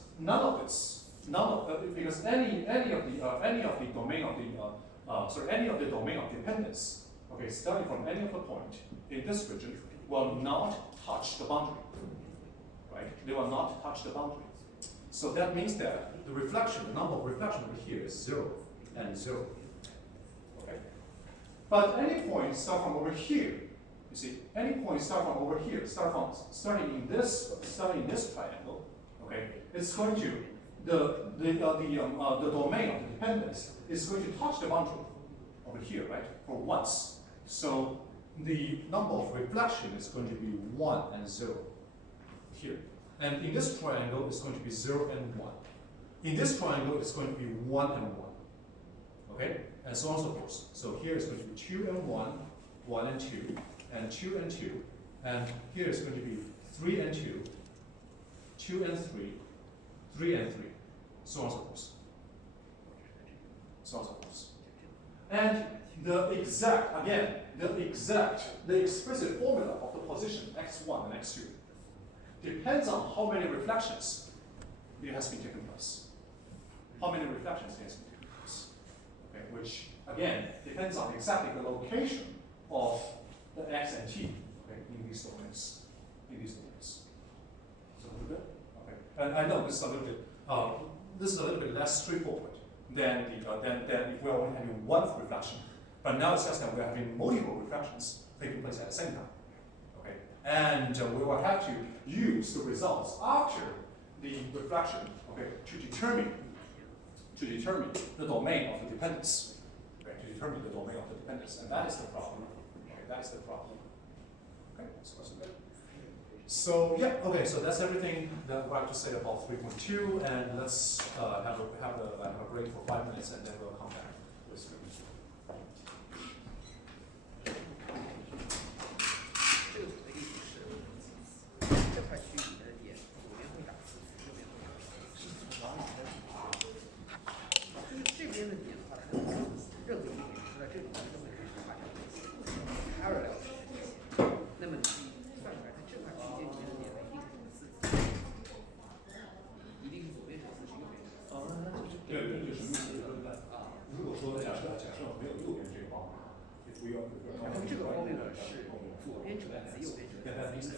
any of the domain of dependence, okay, starting from any of the point in this region will not touch the boundary, right? They will not touch the boundary. So that means that the number of reflection over here is 0 and 0. Okay. But any point start from over here, you see, any point start from over here, starting in this triangle, okay, it's going to the domain of the dependence is going to touch the boundary over here, right? For once. So the number of reflection is going to be 1 and 0 here. And in this triangle, it's going to be 0 and 1. In this triangle, it's going to be 1 and 1. Okay? And so on and so forth. So here it's going to be 2 and 1, 1 and 2, and 2 and 2. And here it's going to be 3 and 2, 2 and 3, 3 and 3. So on and so forth. So on and so forth. And the explicit formula of the position x1 and x2 depends on how many reflections it has been taken place. How many reflections it has been taken place. Okay, which again depends on exactly the location of the x and t, okay, in these domains. In these domains. So a little bit? Okay. And I know this is a little bit less straightforward than if we are only having one reflection. But now it's just that we're having multiple reflections taking place at the same time. Okay? And we will have to use the results after the reflection, okay, to determine the domain of the dependence. Okay, to determine the domain of the dependence. And that is the problem. Okay, that is the problem. Okay, so that's good. So yeah, okay, so that's everything that we have to say about 3.2, and let's have a break for 5 minutes, and then we'll come back with 3.2. 这块区域的点，左边会打字符，右边会打字符。就是这边的点的话，它任何一个点出来，这里面都会是画条线 ，parallel 是直线。那么你算出来，它这块区间里面的点呢，一定是左边是40，右边是40。对，这就是路的分段啊。如果说假设没有右边这一方，然后这个方面呢是左边九次，右边九次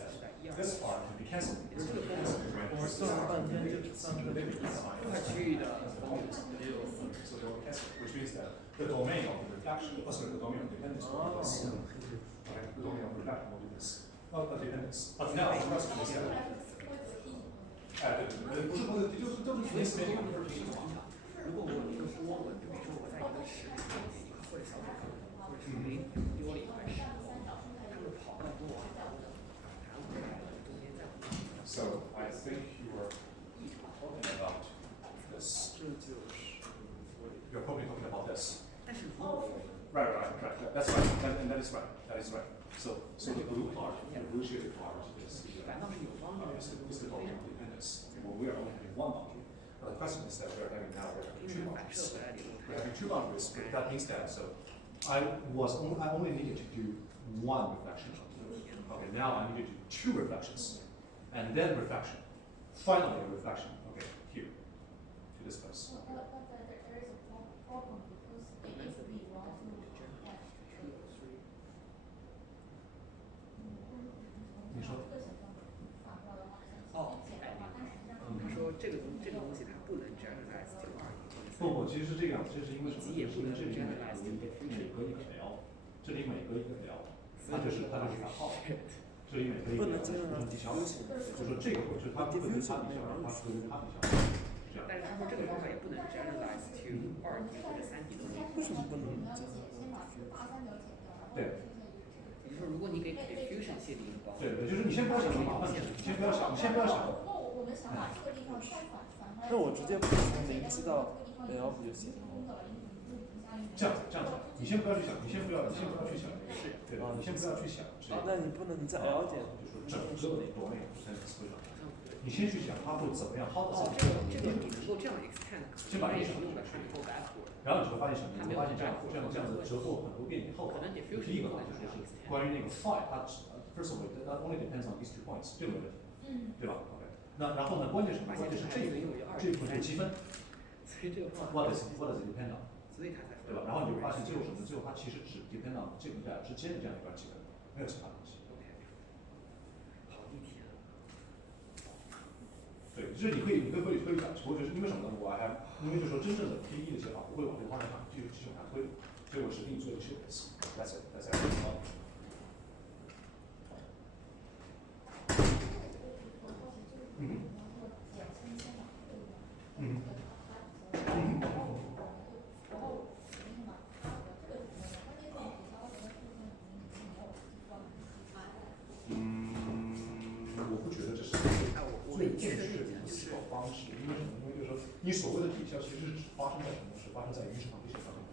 ，this part can be cancelled. 这个方面我算了半天就只算出这个意思。这块区域的方面没有。 So they will cancel, which means that the domain of the reflection, sorry, the domain of dependence will be this. Okay, the domain of reflection will be this. Not the dependence. But now the question is that. 对，不是不是，就是都是类似那种。如果我有一个波纹，就比如说我在一个池里面，或者小水沟，或者是泥丢了一块石头，它会跑到波纹里，然后中间再。So I think you are talking about this. 这就是 You're probably talking about this. 但是如果 Right. That's right. And that is right. That is right. So the blue part, the blue shaded part is the is the domain of dependence. Well, we are only having one boundary. But the question is that we're having two boundaries. We're having two boundaries. But that means that I only needed to do one reflection. Okay, now I need to do two reflections, and then reflection. Finally, a reflection. Okay, here to this place. There is a problem because if we want to 你说。哦，他说这个东西它不能 generalize to R 不，其实是这样，这是因为什么？也不能这里每隔一个 L， 这里每隔一个 L， 它就是反号。这里每隔一个 L 是抵消，就说这个回是它不跟它抵消，它是跟它抵消，这样。但是他说这个方法也不能 generalize to 2D或者3D 都可以。为什么不能？对。也就是说，如果你给 diffusion 限定一个包，对，就是你先不要想麻烦的事情，你先不要想。我们想把这个地方再反过来。那我直接从0知道 L 不就行了？这样子，你先不要去想，你先不要去想，是，对，你先不要去想。那你不能你在 L 点，就说整个的domain在思维上，你先去想它会怎么样，how does it？ 这个你能够这样 extend，先把这个想出来，然后你就会发现什么？你会发现这样子折过很多遍以后，第一个呢就是关于那个 phi， 它first of all that only depends on these 2 points， 这个没问题，对吧 ？OK， 那然后呢，关键是什么？关键是这一部分积分，what does it depend on？ 对吧？然后你会发现最后什么？最后它其实只 depend on 这个之间的这样一段积分，没有其他东西。好一天。对，就是你可以推展，我觉得因为什么呢？因为就是说真正的 PE 的写法不会往这个方向上继续往下推，所以我是给你做一个 showcase。That's it. Right. 你所谓的抵消其实是只发生在什么？是发生在余值旁这些条件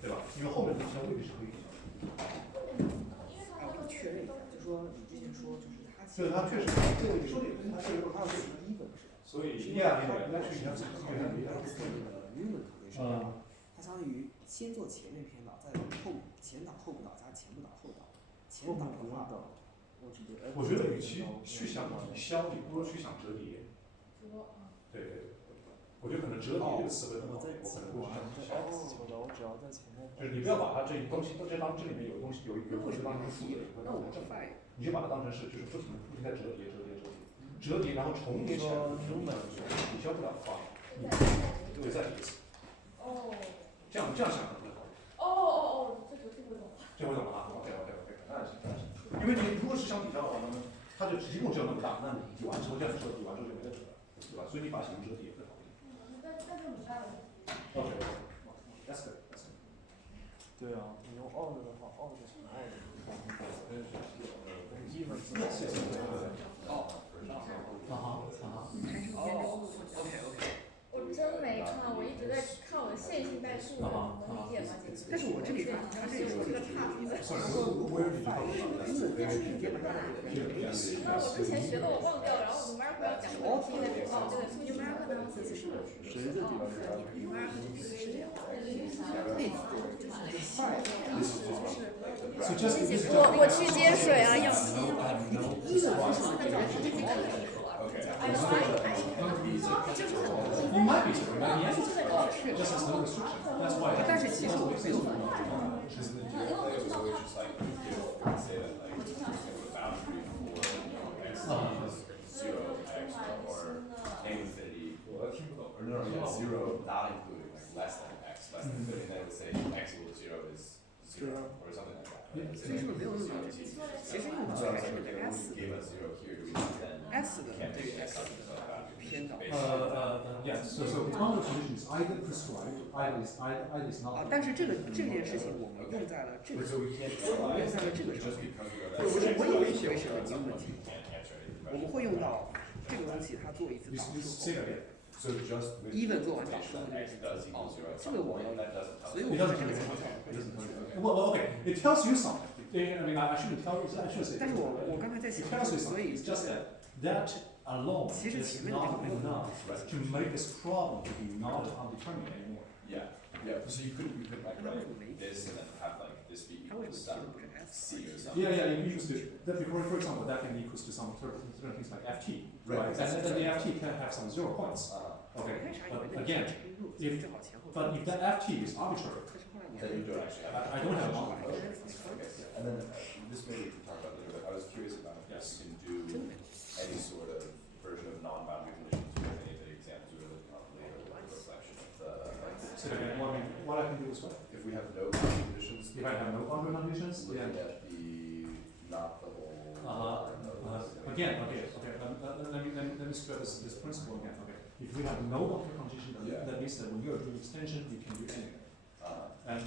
对吧？因为后面的抵消未必是可以抵消的。我确认一下，就说你之前说就是它，对，它确实，对，你说的也对，它确实，它是一本是吧？所以，yeah，应该是一样的，它相当于先做前面偏导，再后前导后不导加前不导后导。前导的话，我觉得与其去想抵消，你不如去想折叠。对对对，我觉得可能折叠这个词汇更好，我在我可能会去想抵消。 X 球的，我只要在前面。就是你不要把它这东西，这当这里面有东西有东西当成数的，那我是 phi，你就把它当成是就是不停在折叠，然后重叠起来，抵消不了的话，你对再叠一次。这样想可能会好。这回懂了啊 ？OK， 那是。因为你如果是想抵消的话，那么它就一共只有那么大，那你抵完之后这样折抵完之后就没得折了，对吧？所以你把它写成折叠会好一点。OK，that's good，that's good。对啊，你用 odd 的话，odd 是 odd，even 是 OK，我真没串，我一直在看我的线性代数，能理解吗？但是我这里它这里有这个岔题的，然后因此电视里面的它的我之前学的我忘掉了，然后 numerical 要讲问题的这个，对 numerical analysis 是谁的地方？ numerical 是这样。我去接水啊，要You might be true, but the end just has no restriction. That's why. 但是其实我没有。 Zero not including like less than x, less than 30, then it would say x equals 0 is 0 or something like that. Right? 其实没有那么多，其实用的 So 还 it's 是 like, 这 okay, 个 when s we gave us 0 here, do we then s 的 can't 对于 make x x something like that? 偏导。 Yes. So the boundary condition is either prescribed, either is 啊 not. 但是这件事情我们用在了这个， So we can't 用 realize 在了这个上 just 面。 because we go 对， that 我以为是个疑问题， can't answer any 我们 question. 会用到这个东西，它做一次 You 导 say 数 that again. So just with Even the 做完导 condition 数 that x does equal 0 at 这 some 个我 point, that doesn't tell 所以 us. 我 It 们 doesn't 这 tell 个 you 情 anything. 况 It doesn't tell you anything. Well, okay. It tells you something. I mean, I shouldn't tell you. I should say. 但是我刚才在 It 想， tells you 所 something. 以 It's just that alone is not enough to make this problem to be not undetermined anymore. Yeah, yeah. So you could like write this and then have like this be 它为 equal 什 to 么写的 some 不是 s？ c or something. Yeah, you used to. That before, for example, that can be equals to some certain things like ft, right? And then the ft can have some 0 points. Okay. 为啥以为 But 那个 again, 是正好前后。 but if that ft is arbitrary, 但是后来你 Then you don't actually have. I don't have a model. Okay. And then this maybe we can talk about later, but I was curious about if Yes. you can do any sort of version of non-boundary conditions with any of the examples we were looking at later, like a reflection of the. So again, what I can do is what? If we have no boundary conditions. If I have no boundary conditions, Looking then at the not the whole. again, okay. Let me stress this principle again. Okay, if we have no boundary condition, then Yeah. that means that when you are doing extension, you can do anything. Uh, And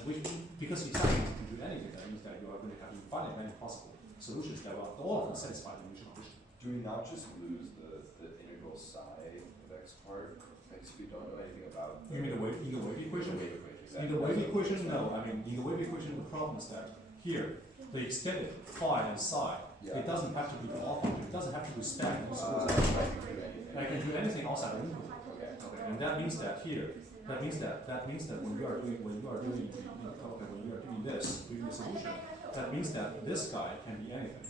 because extension can do anything, that means that you are going to have infinite many possible solutions that will all of them satisfy the initial condition. do we not just lose the integral psi of x part? Because we don't know anything about. You mean in the wave equation? wave equation, exactly. In the wave equation, no. I mean, in the wave equation, the problem is that here, the extended phi and psi, Yeah. it doesn't have to be the all function. It doesn't have to be static. I can do anything. I can do anything outside of input. Okay. Okay, and that means that here, that means that when you are doing this, doing the solution, that means that this guy can be anything.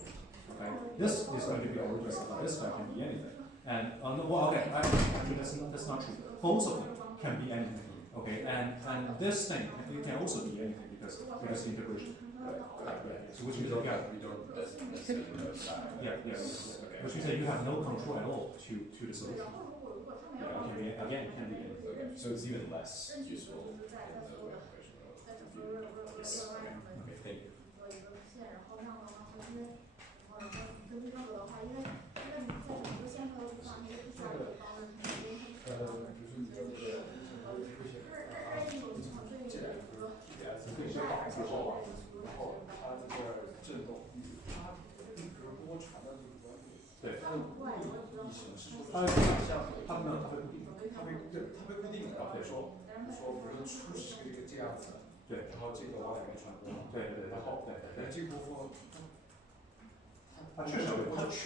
Okay, this is going to be original, but this guy can be anything. And no, well, okay, actually that's not true. Both of them can be anything. Okay, and this thing it can also be anything because the integration. So which means We that don't necessarily know psi. okay. Which means that you have no control at all to the solution. Yeah, it can be anything. Okay, so it's even less useful in the wave equation. Okay, thank you. 做一个线，然后这样的话，核心，然后根据这个的话，因为你在整个线条的地方，你也不需要有高的肯定。但是有几场对于这个，而且震动，它比如波传的这个关系，对，它的物理形式或者它是像它没有它会固定。它被固定的，比如说比如说初始是一个这样子，对，然后这个往两边传播，对，然后对，这个波峰，它确实要被传播。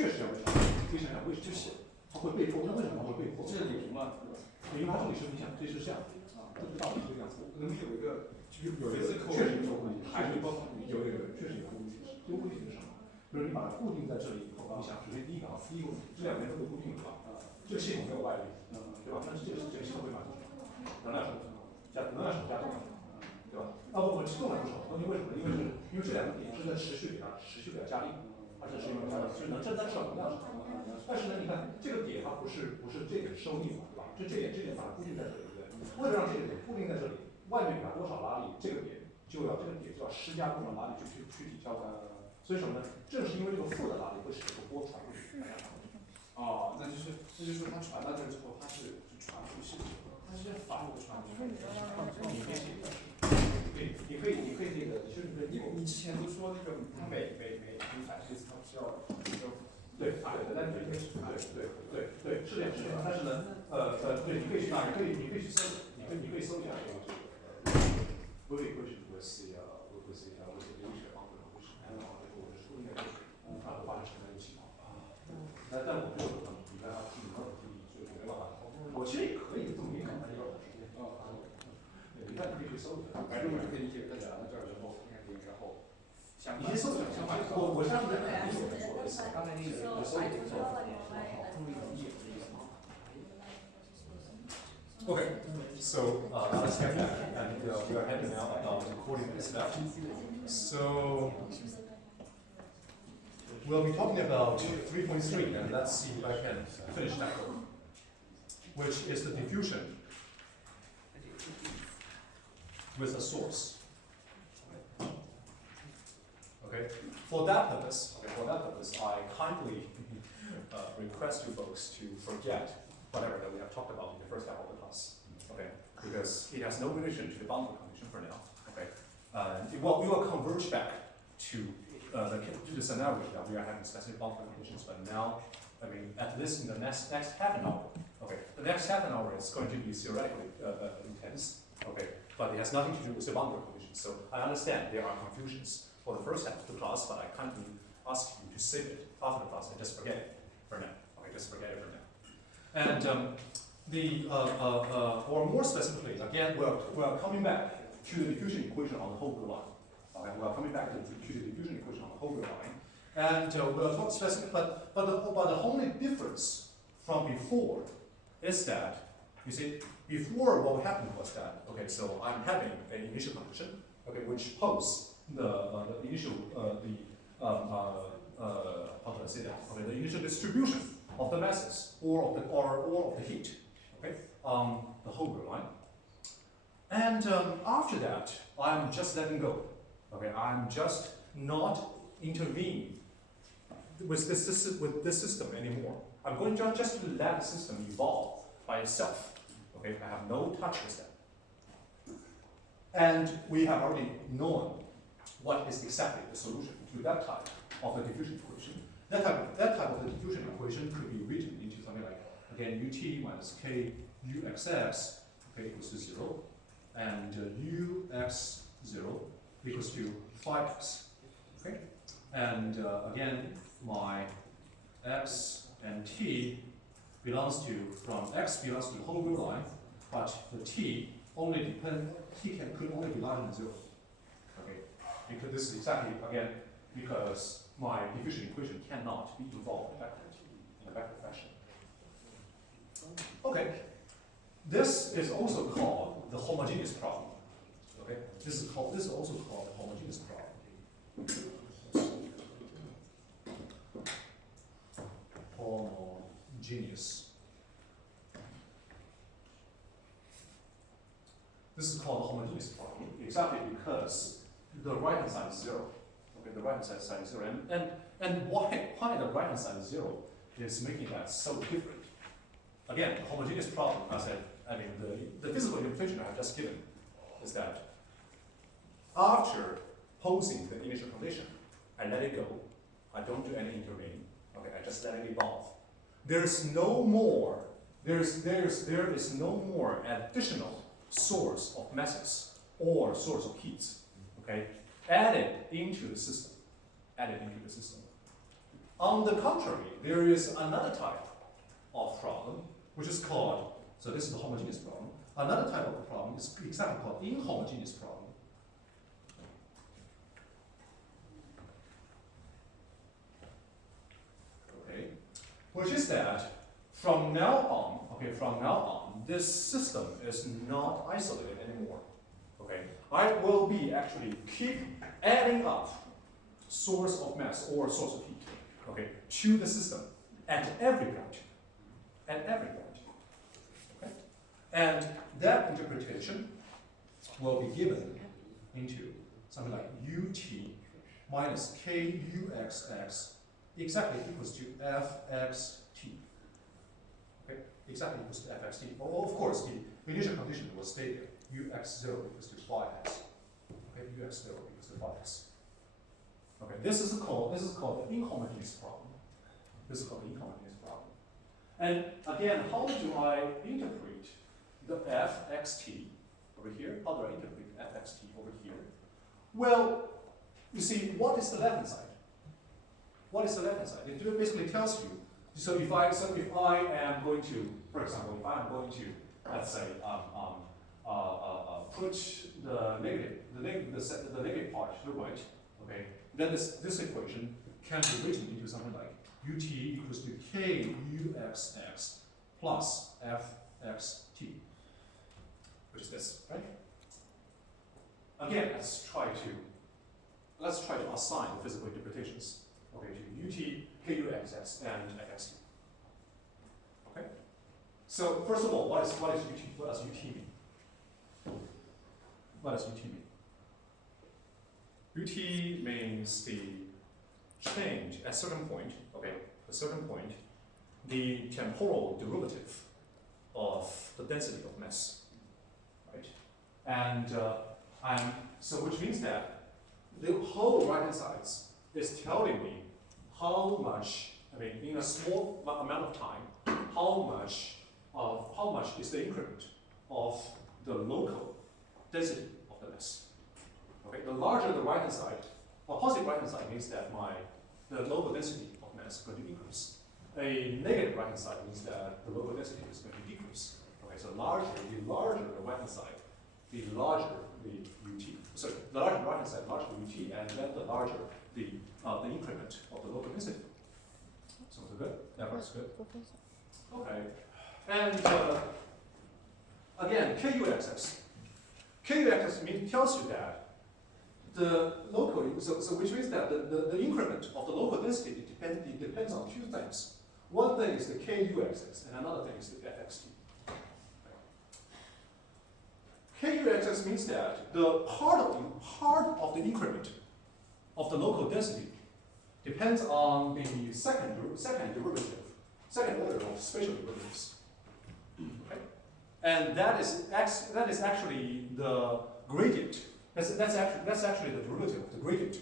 可以想想为什么？就是它会被迫，那为什么它会被迫？这是理嘛，对吧？因为它这里是你想，这是这样，这个道理是这样子。能有一个有一个确实有物理，确实有物理，确实有物理，这个物理是什么？比如你把它固定在这里以后，你想，首先第一个这两边都被固定了吧？这个系统没有外力，对吧？但是这个系统会满足什么？能量守加动，对吧？不，动量不守，因为什么？因为这两个点是在持续给它加力，它是持续给它加力，所以能正在至少能量守。但是呢，你看这个点它不是这点收力嘛，对吧？这点把它固定在这里，对不对？为了让这个点固定在这里，外面给它多少拉力，这个点就要施加多少拉力去抵消它。所以什么呢？正是因为这个负的拉力会使这个波传过去，哦，那就是说它传到这之后，它是传出去，它是反着传出去。你可以那个，其实你之前都说那个它每反射一次它不是要对，但是对，是这样。但是呢，对，你可以去搜，你可以搜一下这个Wave equation with the initial boundary condition， 然后这个我是应该它会发生什么样的情况？但我没有可能你看它提2提，所以我没办法。我其实也可以这么理解，但是要时间。你看，你可以去搜一下。反正我就可以理解，在讲到这儿之后，应该可以之后。你先搜一下，我相信这肯定有人做的。刚才那个我搜一下。Okay, so let's get back, and we are heading now to coordinates left. So we'll be talking about 3.3, and let's see if I can finish that one, which is the diffusion with a source. Okay, for that purpose, I kindly request you folks to forget whatever that we have talked about in the first half of the class, okay? Because it has no relation to the boundary condition for now, okay? We will converge back to the scenario that we are having specific boundary conditions, but now, I mean, at least in the next half an hour, okay? The next half an hour is going to be theoretically intense, okay? But it has nothing to do with the boundary conditions. So I understand there are confusions for the first half of the class, but I kindly ask you to save it after the class and just forget it for now, okay? Just forget it for now. And or more specifically, again, we're coming back to the diffusion equation on the Holger line. Okay, we're coming back to the diffusion equation on the Holger line, and we'll talk specific. But the only difference from before is that, you see, before what happened was that, okay, so I'm having an initial condition, okay, which pose the initial how do I say that? Okay, the initial distribution of the masses or of the heat, okay, the Holger line. And after that, I'm just letting go. Okay, I'm just not intervening with this system anymore. I'm going to just let the system evolve by itself. Okay, I have no touch with that. And we have already known what is exactly the solution to that type of the diffusion equation. That type of the diffusion equation could be written into something like, again, ut minus k uxx, okay, equals to 0, and ux0 equals to 5x, okay? And again, my x and t belongs to, from x belongs to the Holger line, but the t could only be larger than 0, okay? Because this is exactly, again, because my diffusion equation cannot be involved in a vector fashion. Okay, this is also called the homogeneous problem. Okay, this is also called the homogeneous problem. Homogeneous. This is called the homogeneous problem exactly because the right hand side is 0. Okay, the right hand side is 0, and why the right hand side is 0 is making that so different. Again, the homogeneous problem, I mean, the physical interpretation I have just given is that after posing the initial condition, I let it go. I don't do any intervening. Okay, I just let it evolve. There is no more additional source of masses or source of heat. Okay, added into the system. On the contrary, there is another type of problem, which is called, so this is the homogeneous problem. Another type of problem is exactly called inhomogeneous problem. which is that from now on, this system is not isolated anymore. Okay, I will be actually keep adding up source of mass or source of heat, okay, to the system at every point, okay, and that interpretation will be given into something like ut minus kuxx exactly equals to fxt. Okay, exactly equals to fxt. Well, of course, the initial condition will stay there. Ux0 equals to phi x. Okay, ux0 equals to phi x. Okay, this is called the inhomogeneous problem. This is called the inhomogeneous problem. And again, how do I interpret the fxt over here? How do I interpret fxt over here? Well, you see, what is the left-hand side? What is the left-hand side? It basically tells you. So if I am going to, for example, if I am going to, let's say, put the negative part to the right, okay, then this equation can be written into something like ut equals to kuxx plus fxt, which is this, right? Again, let's try to assign the physical interpretations, okay, to ut, kuxx, and fxt. Okay. So first of all, what does ut mean? What does ut mean? Ut means the change at a certain point, okay, the temporal derivative of the density of mass, right? And so which means that the whole right-hand side is telling me how much, in a small amount of time, how much is the increment of the local density of the mass. Okay, the larger the right-hand side, or positive right-hand side means that the local density of mass is going to increase. A negative right-hand side means that the local density is going to decrease. Okay, so the larger the right-hand side, the larger the ut. Sorry, the larger right-hand side, larger ut, and then the larger the increment of the local density. Sounds good? That works good. Professor. Okay, and again, kuxx tells you that the local, so which means that the increment of the local density depends on two things. One thing is the kuxx, and another thing is the fxt. Kuxx means that the part of the increment of the local density depends on the second order of spatial derivatives. Okay? And that is actually the gradient. That's actually the derivative of the gradient.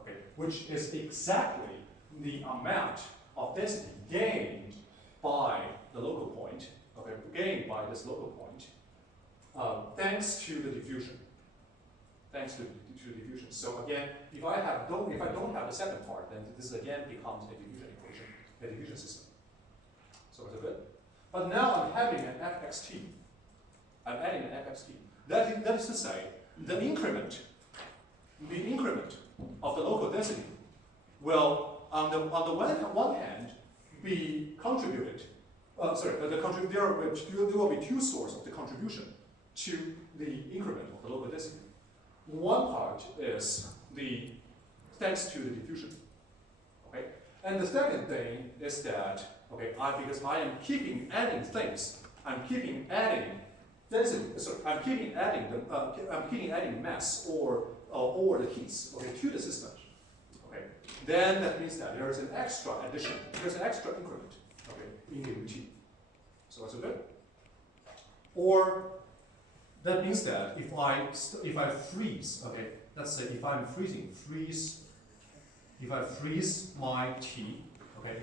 Okay, which is exactly the amount of density gained by the local point. Okay, gained by this local point, thanks to the diffusion. Thanks to diffusion. So again, if I don't have the second part, then this again becomes a diffusion equation, a diffusion system. So is it good? But now I'm having an fxt. I'm adding an fxt. That is to say, the increment of the local density will, on the one hand, be contributed. There will be two sources of the contribution to the increment of the local density. One part is thanks to the diffusion. Okay, and the second thing is that because I am keeping adding things, I'm keeping adding density. Sorry, I'm keeping adding mass or the heats to the system. Okay, then that means that there is an extra addition. There's an extra increment. Okay, in the ut. So that's good. Or that means that if I freeze, okay, let's say if I freeze my T, okay,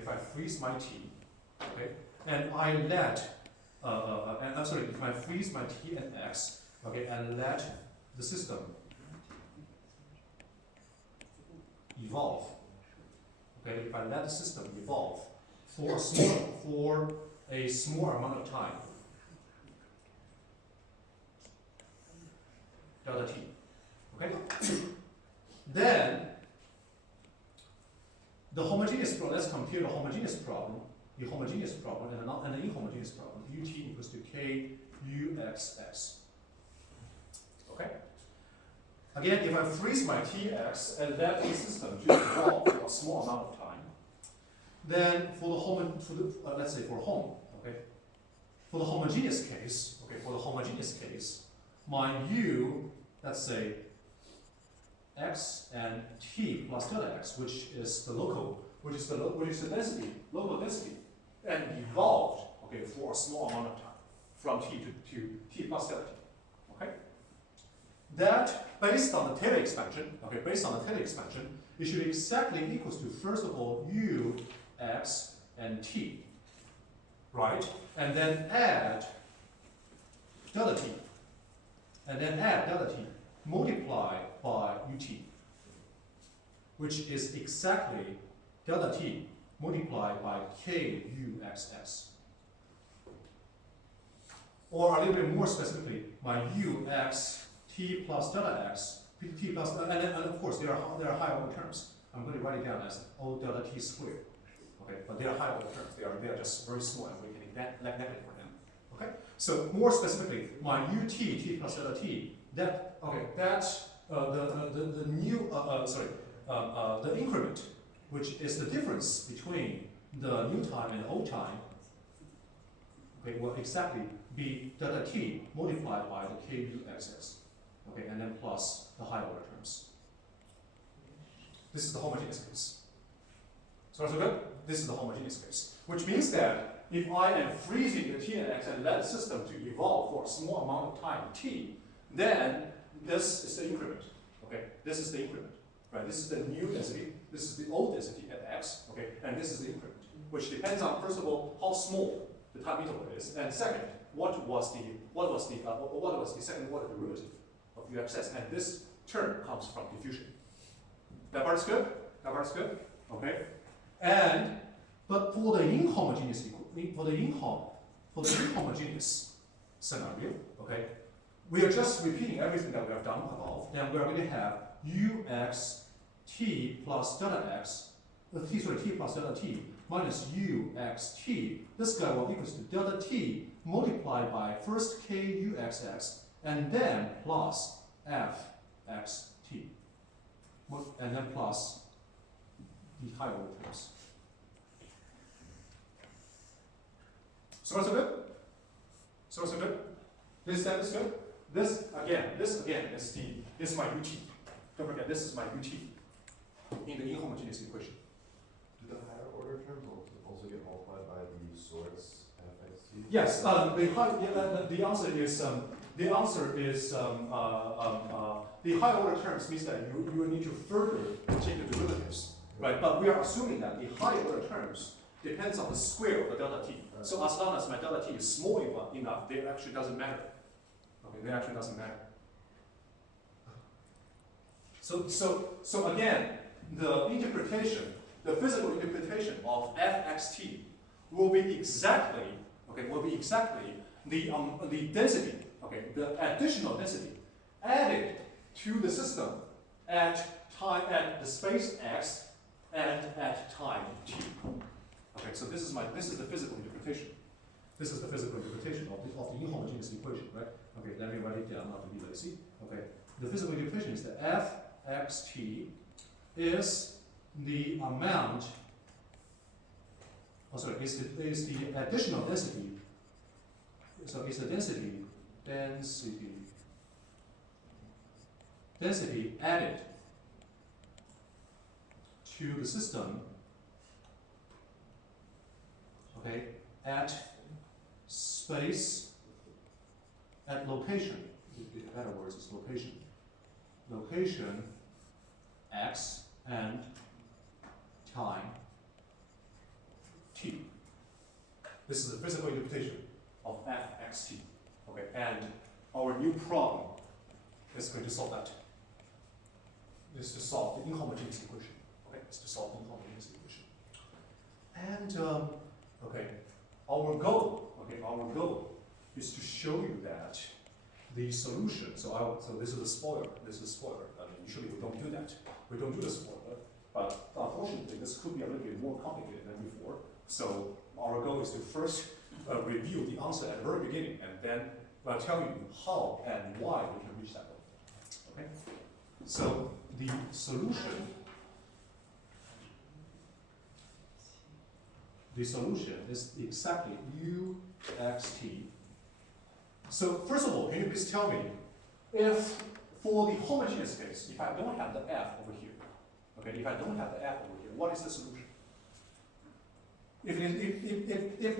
and I let if I freeze my T and X, okay, and let the system evolve, okay, if I let the system evolve for a small amount of time, delta T, okay, then the homogeneous problem, let's compute the homogeneous problem, the homogeneous problem and an inhomogeneous problem, ut equals to k uxx. Okay? Again, if I freeze my tx and let the system to evolve for a small amount of time, then for the let's say for home, okay, for the homogeneous case, my u, let's say x and t plus delta x, which is the local density, local density, and evolved, okay, for a small amount of time, from t to t plus delta t, okay? That, based on the Taylor expansion, it should be exactly equals to, first of all, u, x, and t, right? And then add delta t, multiply by ut, which is exactly delta t multiplied by k uxx. Or a little bit more specifically, my ux t plus delta x, t plus, and of course there are higher order terms. I'm going to write it down as O delta t squared. Okay, but they are higher order terms. They are just very small, and we can negative for them. Okay, so more specifically, my ut t plus delta t, that the increment, which is the difference between the new time and the old time, okay, will exactly be delta t multiplied by the k uxx, okay, and then plus the higher order terms. This is the homogeneous case. So good? This is the homogeneous case, which means that if I am freezing the t and x and let the system to evolve for a small amount of time t, then this is the increment. Okay, this is the increment. Right, this is the new density. This is the old density at x. Okay, and this is the increment, which depends on, first of all, how small the time interval is, and second, what was the second order derivative of uxx, and this term comes from diffusion. That part's good. Okay, but for the inhomogeneous scenario, okay, we are just repeating everything that we have done above. Then we are going to have ux t plus delta x, t plus delta t minus ux t. This guy will equals to delta t multiplied by first k uxx and then plus f x t, and then plus the higher order terms. So good? This step is good? This again is my ut. Don't forget, this is my ut in the inhomogeneous equation. Do the higher order terms also get multiplied by the source fxt? Yes, the answer is the higher order terms means that you need to further take the derivatives, right? But we are assuming that the higher order terms depends on the square of the delta t. So as long as my delta t is small enough, they actually doesn't matter. Okay, they actually doesn't matter. So again, the physical interpretation of fxt will be exactly the density, okay, the additional density added to the system at the space x and at time t. Okay, so this is the physical interpretation. This is the physical interpretation of the inhomogeneous equation, right? Okay, let me write it down not to be lazy. Okay, the physical interpretation is that fxt is the amount. Is the additional density. So it's the density added to the system. Okay, at space, at location. In other words, it's location. Location x and time t. This is the physical interpretation of fxt. Okay, and our new problem is going to solve that. Is to solve the inhomogeneous equation. Okay, it's to solve the inhomogeneous equation. And okay, our goal is to show you that the solution. So this is a spoiler. I mean, usually we don't do that. We don't do the spoiler. But unfortunately, this could be a little bit more complicated than before. So our goal is to first review the answer at the very beginning, and then I'll tell you how and why we can reach that goal. Okay? So the solution is exactly u x t. So first of all, can you please tell me if for the homogeneous case, if I don't have the f over here, okay, if I don't have the f over here, what is the solution? If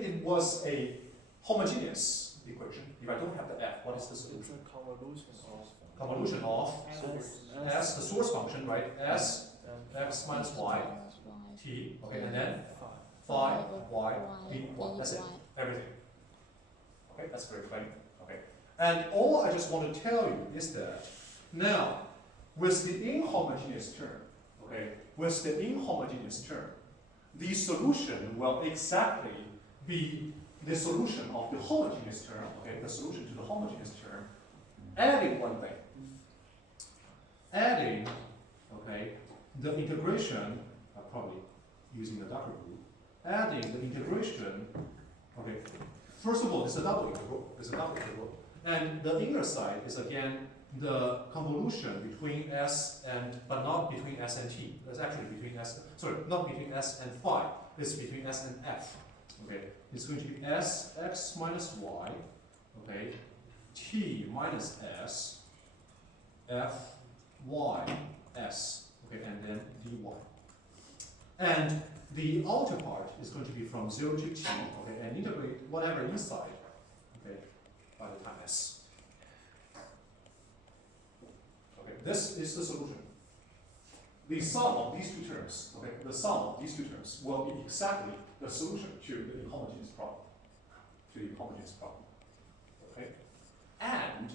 it was a homogeneous equation, if I don't have the f, what is the It's solution? a convolution of Convolution of s, the source function, right? S and x minus y t, okay, and then Phi y b y. That's it. Everything. Okay, that's very plain. Okay, and all I just want to tell you is that now with the inhomogeneous term, okay, with the inhomogeneous term, the solution will exactly be the solution of the homogeneous term, okay, the solution to the homogeneous term, adding one thing. Adding, okay, the integration, probably using the darker blue, adding the integration, okay, first of all, it's a double integral, and the inner side is again the convolution between s and, but not between s and t. That's actually between s, sorry, not between s and phi. It's between s and f. Okay, it's going to be s x minus y. Okay, t minus s, f y s. Okay, and then dy. And the outer part is going to be from 0 to t. Okay, and integrate whatever inside. Okay, by the time s. This is the solution. The sum of these two terms, okay, the sum of these two terms will be exactly the solution to the inhomogeneous problem. Okay? And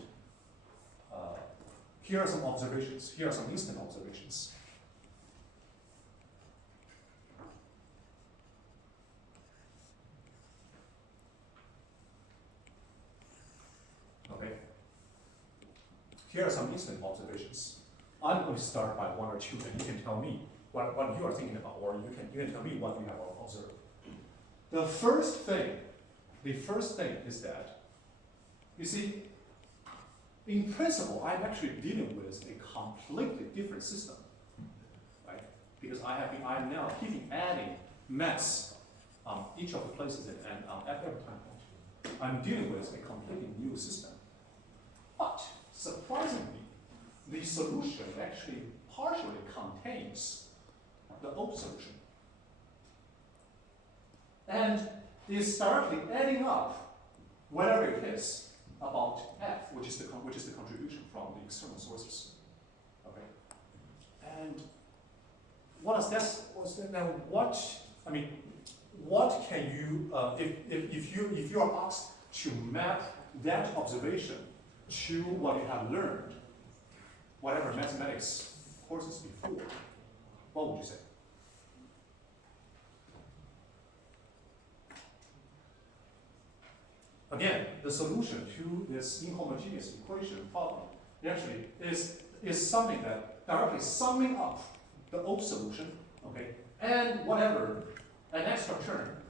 here are some observations. Here are some instant observations. Okay. Here are some instant observations. I'm going to start by one or two, and you can tell me what you are thinking about, or you can tell me what you have observed. The first thing is that, you see, in principle, I'm actually dealing with a completely different system, right? Because I'm now keeping adding mass each of the places and at every time point. I'm dealing with a completely new system. But surprisingly, the solution actually partially contains the old solution. And is directly adding up whatever it is about f, which is the contribution from the external sources. Okay. And what does that now? What can you if you are asked to map that observation to what you have learned, whatever mathematics courses before, what would you say? Again, the solution to this inhomogeneous equation problem actually is something that directly summing up the old solution, okay, and whatever an extra term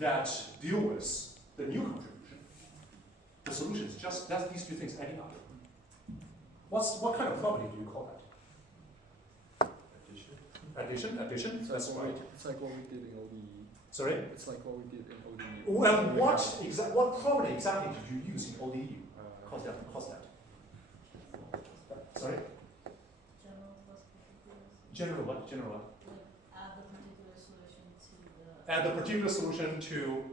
that deal with the new contribution. The solution is just these two things adding up. What kind of property do you call that? Addition. That's right. It's like what we did in ODE. Sorry. It's like what we did in ODE. Well, what property exactly did you use in ODE? Cause that. Sorry. General what? General what? Add the particular solution to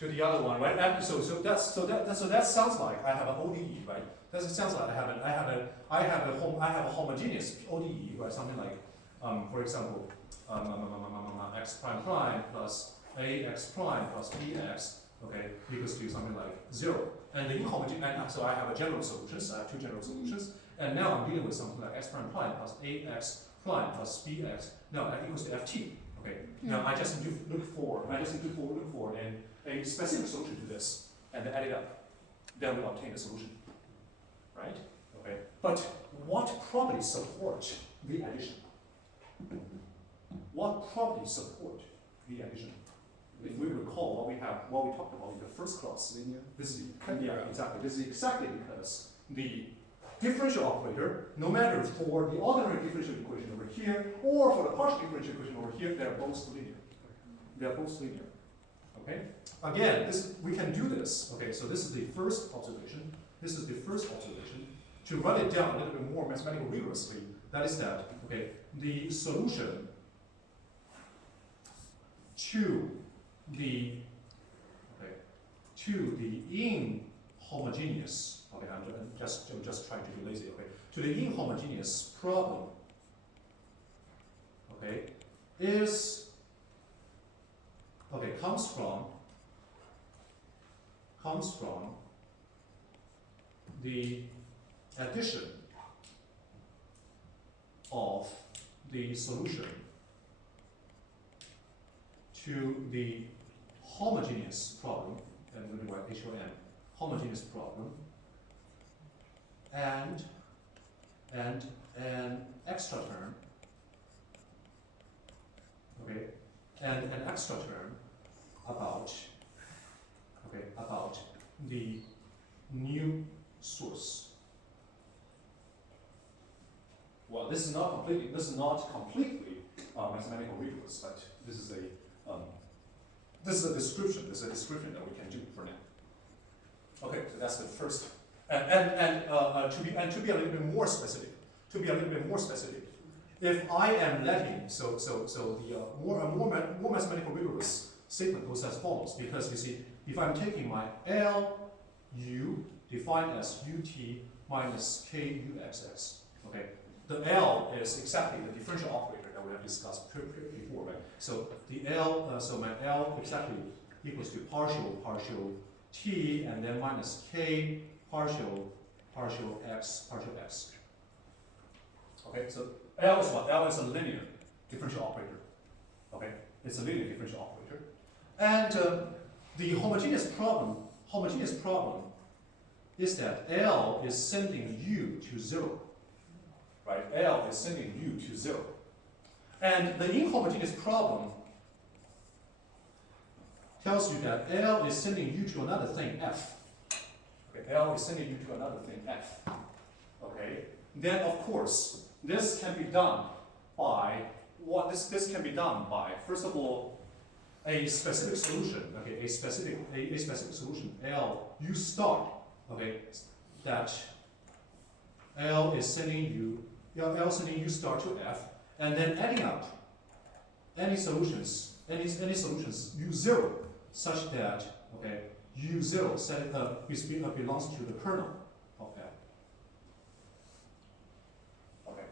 the other one, right? And so that sounds like I have an ODE, right? That sounds like I have a homogeneous ODE, right? Something like, for example, x prime plus ax prime plus bx, okay, equals to something like 0. And the inhomogeneous, and so I have a general solutions. I have two general solutions, and now I'm dealing with something like x prime plus ax prime plus bx. No, that equals to ft. Okay. Now I just need to look for a specific solution to this and add it up. Then we'll obtain the solution. Right? Okay. But what properties support the addition? What properties support the addition? If we recall what we talked about in the first class, Linear. this is exactly. This is exactly because the differential operator, no matter for the ordinary differential equation over here or for the partial differential equation over here, they're both linear. They are both linear. Okay. Again, we can do this. Okay. So this is the first observation. This is the first observation. To run it down a little bit more mathematically rigorously, that is that okay, the solution to the inhomogeneous, okay, I'm just trying to be lazy, okay, to the inhomogeneous problem, okay, comes from the addition of the solution to the homogeneous problem, and we're going to write HOM, homogeneous problem, and an extra term, okay, and an extra term about the new source. Well, this is not completely mathematical rigorous, but this is a description. This is a description that we can do for now. Okay, so that's the first. And to be a little bit more specific. If I am letting the more mathematical rigorous statement goes as follows, because you see, if I'm taking my LU defined as UT minus KUXX, okay, the L is exactly the differential operator that we have discussed before, right? So the L, so my L exactly equals to partial T and then minus K partial X. Okay, so L is what? L is a linear differential operator. Okay, it's a linear differential operator. And the homogeneous problem is that L is sending U to 0. Right? L is sending U to 0. And the inhomogeneous problem tells you that L is sending U to another thing, F. Okay, L is sending U to another thing, F. Okay? Then of course, this can be done by this can be done by, first of all, a specific solution, okay, a specific solution, L U star, okay, that L is sending U star to F, and then adding up any solutions U0 such that okay U0 belongs to the kernel of F. Okay,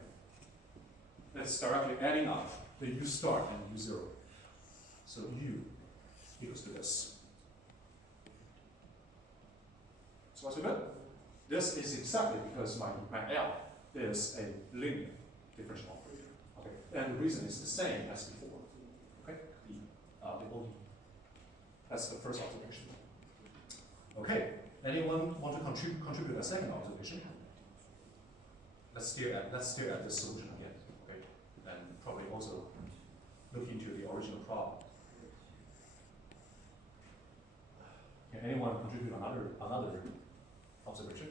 that's directly adding up the U star and U0. So U equals to this. So what's good? This is exactly because my L is a linear differential operator. Okay, and the reason is the same as before. Okay, the ODE. That's the first observation. Okay, anyone want to contribute a second observation? Let's stare at this solution again. Okay, and probably also look into the original problem. Can anyone contribute another observation?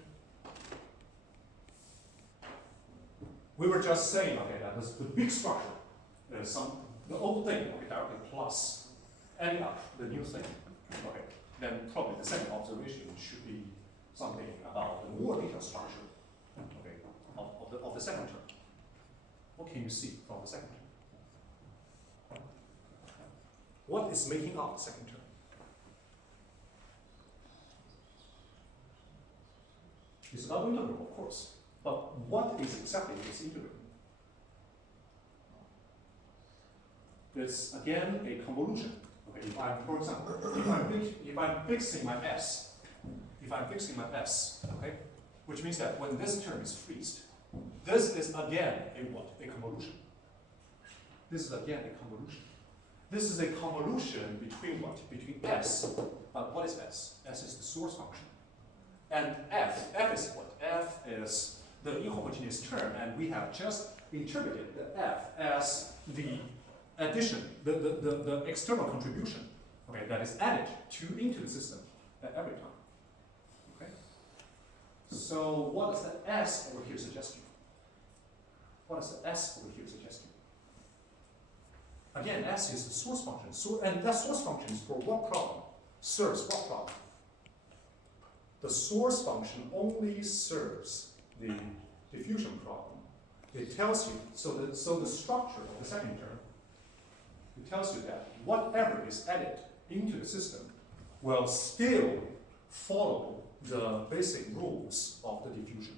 We were just saying, okay, that the big structure is the old thing, okay, directly plus adding up the new thing. Okay, then probably the second observation should be something about the more detailed structure, okay, of the second term. What can you see from the second term? What is making up the second term? It's about integral, of course. But what is exactly this integral? It's again a convolution. Okay, for example, if I'm fixing my s, okay, which means that when this term is freezed, this is again a what? A convolution. This is again a convolution. This is a convolution between what? Between s. But what is s? S is the source function. And f is what? F is the inhomogeneous term, and we have just interpreted the f as the addition, the external contribution, okay, that is added into the system at every time. Okay? So what does the S over here suggest you? What does the S over here suggest you? Again, S is the source function. And that source function is for what problem? Serves what problem? The source function only serves the diffusion problem. It tells you, so the structure of the second term, it tells you that whatever is added into the system will still follow the basic rules of the diffusion.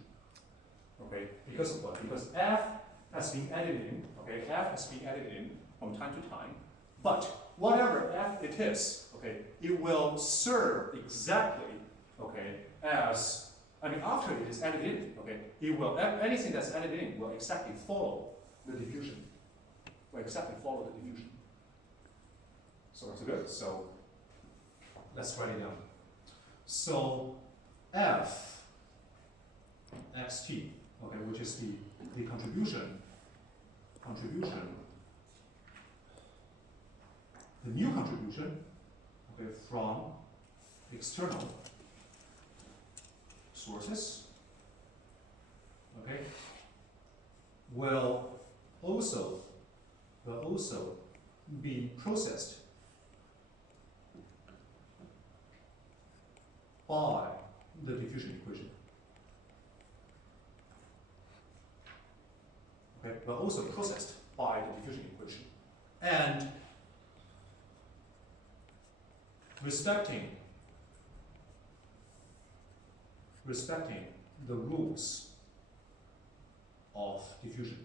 Okay, because of what? Because F has been added in, okay, F has been added in from time to time, but whatever F it is, okay, it will serve exactly, okay, as, I mean, after it is added in, okay, it will, anything that's added in will exactly follow the diffusion. Will exactly follow the diffusion. So that's good. So let's write it down. So F xt, okay, which is the contribution, the new contribution, okay, from external sources, okay, will also be processed by the diffusion equation. Okay, will also processed by the diffusion equation. And respecting the rules of diffusion,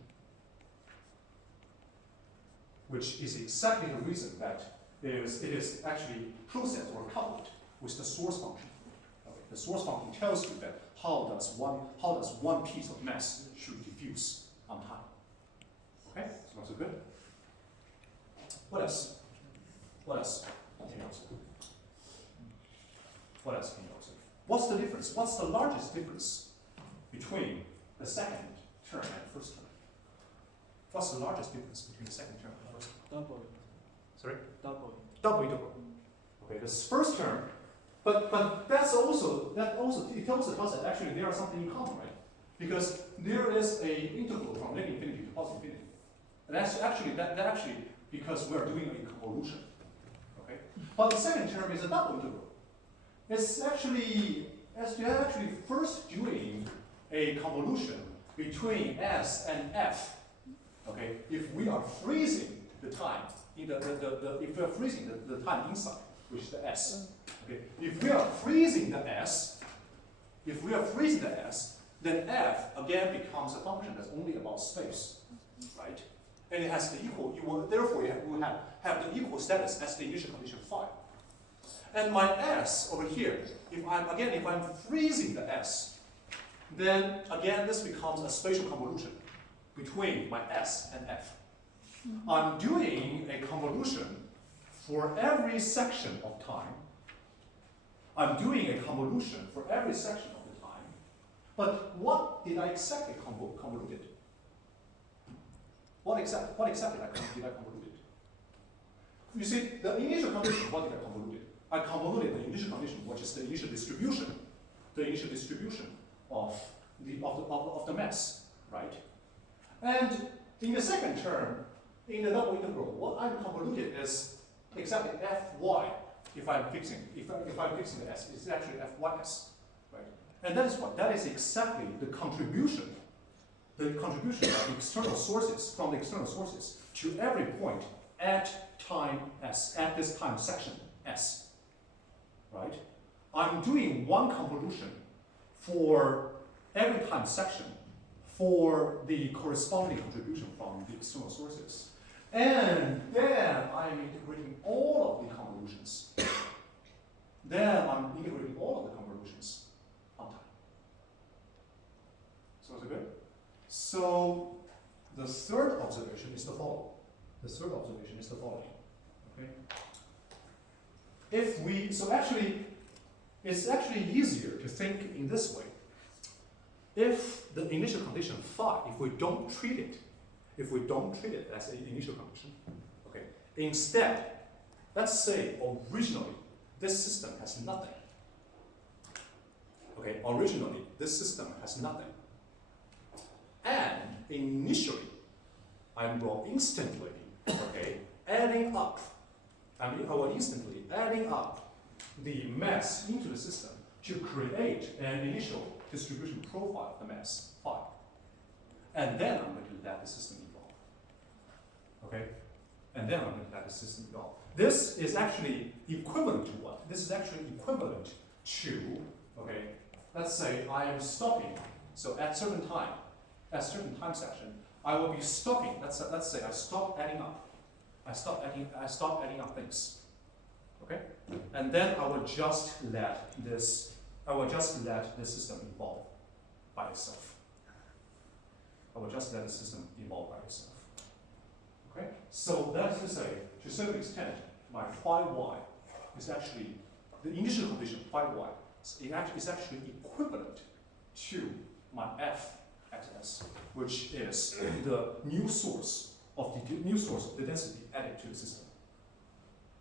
which is exactly the reason that it is actually processed or coupled with the source function. Okay. The source function tells you that how does one piece of mass should diffuse on time. Okay, so that's good. What else? What else can you observe? What else can you observe? What's the difference? What's the largest difference between the second term and the first term? What's the largest difference between the second term and the first term? Double. Sorry? Double. Double integral. Okay, this first term, but it also tells us that actually there are something in common, right? Because there is a integral from negative infinity to positive infinity. And that's actually because we're doing a convolution. Okay? But the second term is a double integral. It's actually first doing a convolution between S and F. Okay, if we are freezing the time in if we are freezing the time inside, which is the S. Okay, if we are freezing the S, then F again becomes a function that's only about space, right? And it has the equal. Therefore, it will have the equal status as the initial condition phi. And my S over here, if I'm freezing the S, then again this becomes a spatial convolution between my S and F. I'm doing a convolution for every section of time. I'm doing a convolution for every section of the time. But what did I exactly convolute it? What exactly did I convolute it? You see, the initial condition, what did I convolute it? I convoluted the initial condition, which is the initial distribution of the mass, right? And in the second term, in the double integral, what I'm convoluted is exactly Fy. If I'm fixing the S, it's actually Fys, right? And that is what? That is exactly the contribution of the external sources from the external sources to every point at time S, at this time section S. Right? I'm doing one convolution for every time section for the corresponding contribution from the external sources. And then I'm integrating all of the convolutions. On time. So is it good? So the third observation is the following. Okay? It's actually easier to think in this way. If the initial condition phi, if we don't treat it as an initial condition, okay, instead let's say originally this system has nothing. Okay, originally this system has nothing. And initially, I will instantly, okay, adding up, I will instantly adding up the mass into the system to create an initial distribution profile of the mass phi. And then I'm going to let the system evolve. Okay? And then I'm going to let the system evolve. This is actually equivalent to what? This is actually equivalent to, okay, let's say I am stopping, so at certain time section, I will be stopping, let's say I stop adding up. I stop adding up things. Okay? And then I will just let the system evolve by itself. I will just let the system evolve by itself. Okay? So that is to say, to a certain extent, my phi y is actually, the initial condition phi y is actually equivalent to my f at s, which is the new source of the density added to the system.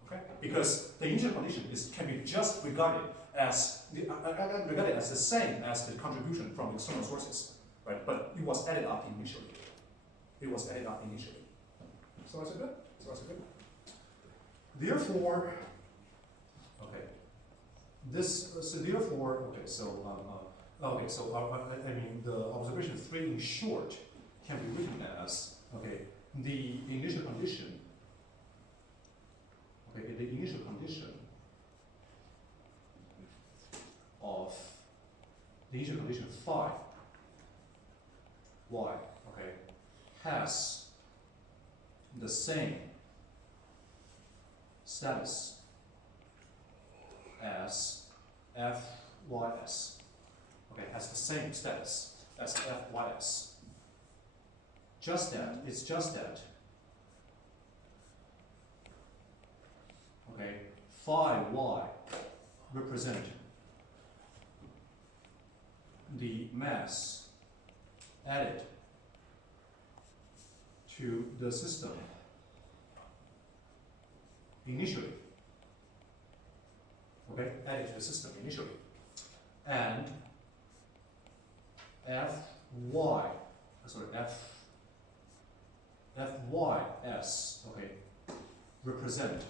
Okay? Because the initial condition can be just regarded as the same as the contribution from external sources, right? But it was added up initially. So is it good? Therefore, okay. I mean, the observation 3 in short can be written as, okay, the initial condition, okay, the initial condition phi y, okay, has the same status as Fys. Okay, has the same status as Fys. It's just that, okay, phi y represent the mass added to the system initially. Okay, added to the system initially. And Fys, okay, represent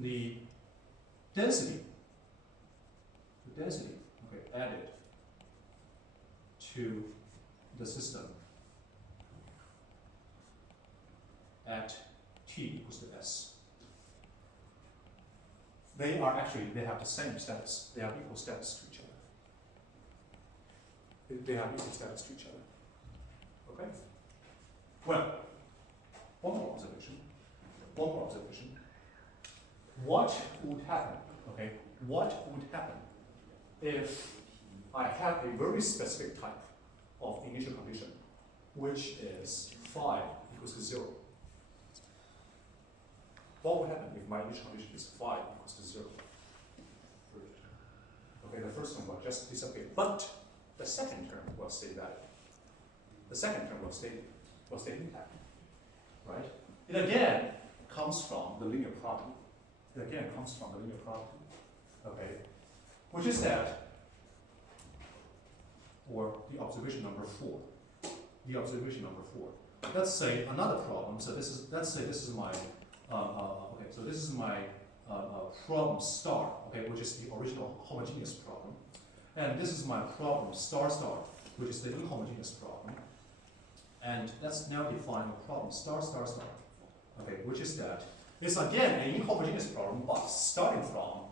the density, okay, added to the system at t equals to s. They have the same status. They have equal status to each other. Okay? Well, one more observation. What would happen, okay? What would happen if I had a very specific type of initial condition, which is phi equals to 0? What would happen if my initial condition is phi equals to 0? Okay, the first term will just disappear, but the second term will stay valid. The second term will stay intact, right? It again comes from the linear property. Okay, which is that, or the observation number 4. Let's say another problem. So let's say this is my okay. So this is my problem star. Okay, which is the original homogeneous problem, and this is my problem star star, which is the inhomogeneous problem. And let's now define a problem star star star. Okay, which is that it's again an inhomogeneous problem, but starting from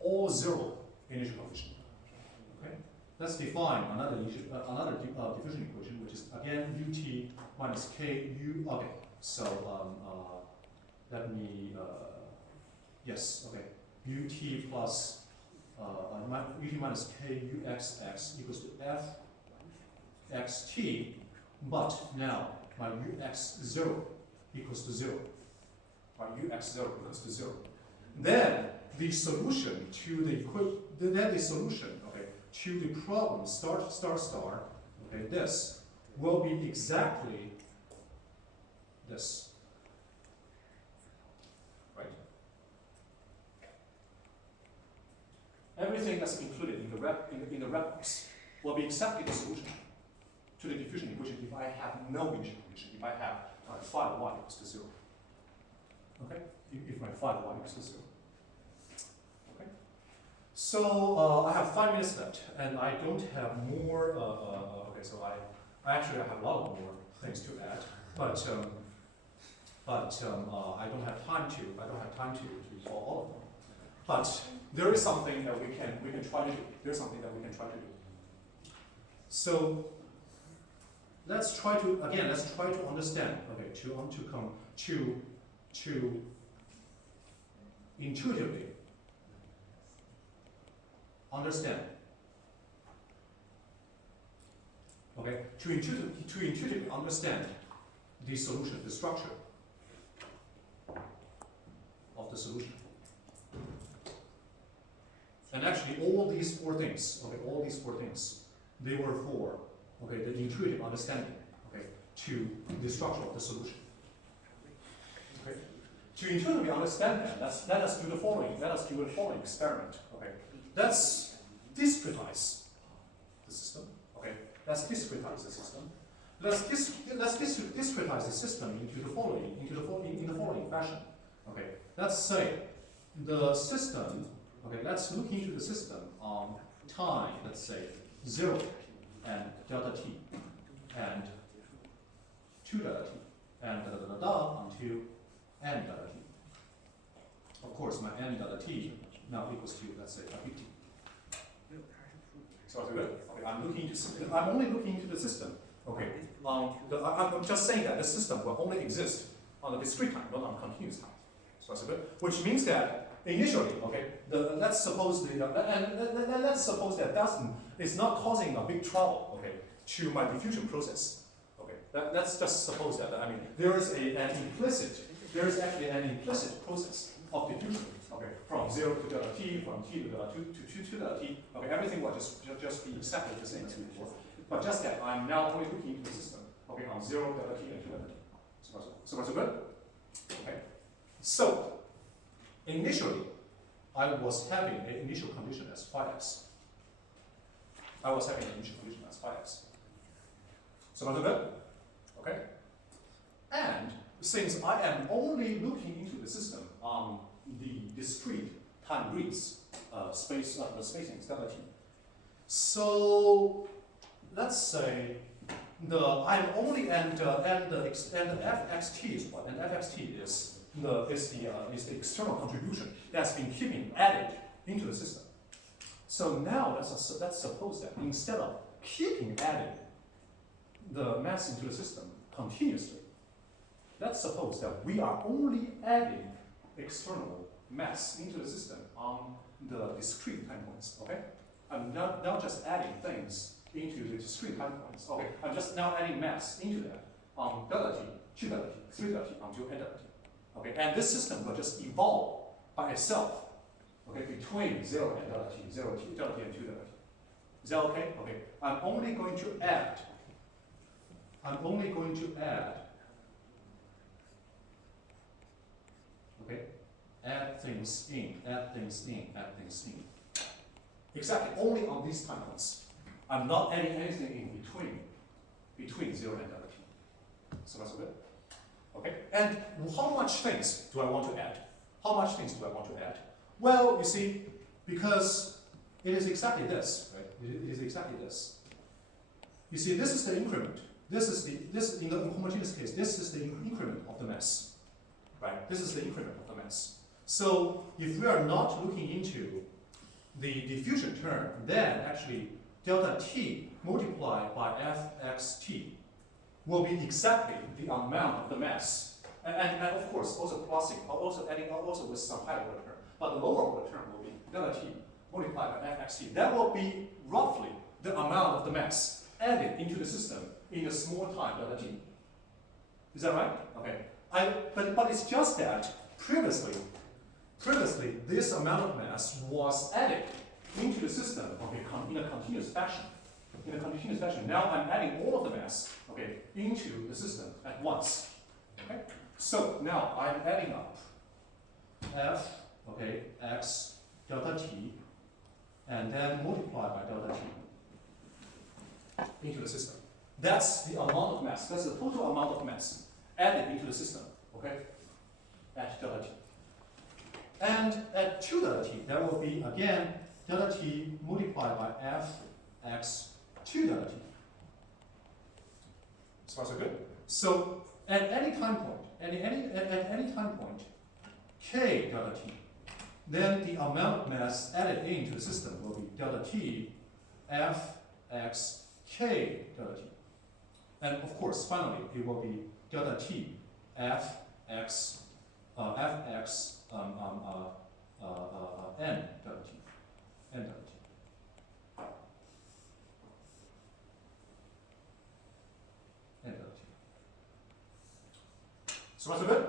all 0 initial condition. Okay, let's define another diffusion equation, which is again ut minus k u. Okay, so let me yes. Okay, ut plus ut minus k u x x equals to f x t. But now my ux0 equals to 0. Then the solution to the to the problem star star star, okay, this will be exactly this. will be exactly the solution to the diffusion equation if I have no initial condition, if I have phi of y equals to 0. Okay? If my phi of y equals to 0. Okay? So I have 5 minutes left, and I don't have more. Okay, so I actually have a lot more things to add, but I don't have time to. For all of them. But there is something that we can try to do. There's something that we can try to do. So let's try to understand. Okay, to intuitively understand. Okay, to intuitively understand the solution, the structure of the solution. And actually, all these four things, they were for, the intuitive understanding, to the structure of the solution. Okay. To intuitively understand that, let us do the following. Let us do the following experiment. Okay. Let's discretize the system. Okay. Let's discretize the system. Let's discretize the system into the following fashion. Okay. Let's say the system. Okay. Let's look into the system on time. Let's say 0 and delta t and 2 delta t and until n delta t. Of course, my n delta t now equals to, let's say, 50. So that's good. Okay, I'm only looking into the system. Okay. I'm just saying that the system will only exist on a discrete time, not on continuous time. So that's good. Which means that initially, let's suppose that is not causing a big trouble, to my diffusion process. Okay. Let's just suppose that. I mean, there is actually an implicit process of diffusion. Okay, from 0 to delta t, from t to delta 2 to 2 delta t. Okay, everything will just be exactly the same as before. But just that I'm now only looking into the system. Okay, on 0 delta t and 2 delta t. So good? Okay. So initially, I was having an initial condition as phi x. So good? Okay. And since I am only looking into the system on the discrete time grids, the spacing is delta t. So let's say I'm only and the fxt is what? And fxt is the external contribution that's been keeping added into the system. So now let's suppose that instead of keeping adding the mass into the system continuously, let's suppose that we are only adding external mass into the system on the discrete time points. Okay, I'm not just adding things into the discrete time points. Okay, I'm just now adding mass into that on delta t, 2 delta t, 3 delta t until n delta t. Okay, and this system will just evolve by itself. Okay, between 0 and delta t, 0 t, delta t and 2 delta t. Is that okay? Okay, I'm only going to add. Okay, add things in. Exactly, only on these time points. I'm not adding anything in between 0 and delta t. So that's good. Okay, and how much things do I want to add? Well, you see, because it is exactly this, right? It is exactly this. You see, this is the increment. This in the homogeneous case, this is the increment of the mass, right? This is the increment of the mass. So if we are not looking into the diffusion term, then actually delta t multiplied by fxt will be exactly the amount of the mass, and of course also adding with some higher order term. But the lower order term will be delta t multiplied by fxt. That will be roughly the amount of the mass added into the system in a small time delta t. Is that right? Okay. But it's just that previously this amount of mass was added into the system in a continuous fashion. Now I'm adding all of the mass into the system at once. Okay. So now I'm adding up f x delta t and then multiply by delta t. into the system. That's the amount of mass. That's the total amount of mass added into the system. Okay, at delta t. And at 2 delta t, there will be again delta t multiplied by fx 2 delta t. So far so good. So at any time point, at any time point, k delta t, then the amount of mass added into the system will be delta t fx k delta t. And of course, finally, it will be delta t fx n delta t, n delta t. N delta t. So far so good?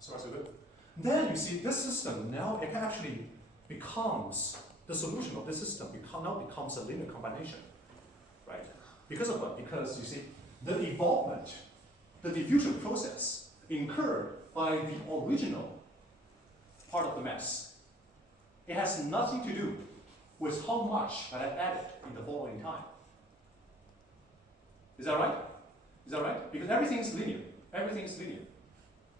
So far so good? Then you see this system now, it actually becomes, the solution of this system now becomes a linear combination, right? Because of what? Because you see, the evolvement, the diffusion process incurred by the original part of the mass, it has nothing to do with how much that I added in the following time. Is that right? Is that right? Because everything is linear. Everything is linear,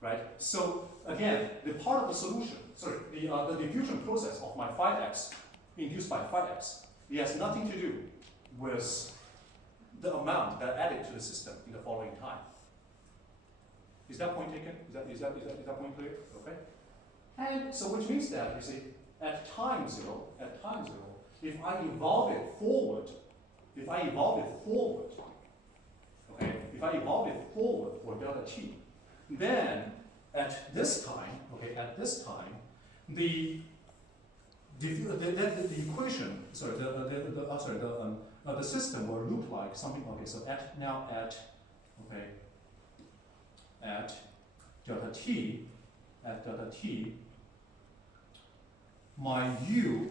right? So again, the part of the solution, the diffusion process of my phi x induced by phi x, it has nothing to do with the amount that I added to the system in the following time. Is that point taken? Is that point clear? Okay. And so which means that you see, at time zero, if I evolve it forward, for delta t, then at this time, the equation, the system will look like something. Okay, so at delta t, my u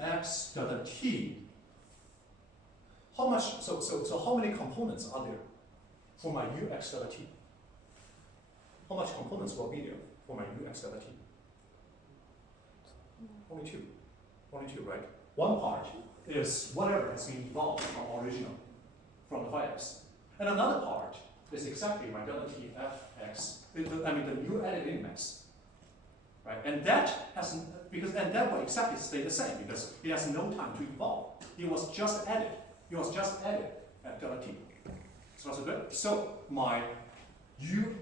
x delta t. How much? So how many components are there for my u x delta t? How much components will be there for my u x delta t? Only two. Only two, right? One part is whatever has been evolved from original, from the phi x. And another part is exactly my delta t fx, the new added in mass. Right? And that will exactly stay the same because it has no time to evolve. It was just added. At delta t. So that's good. So my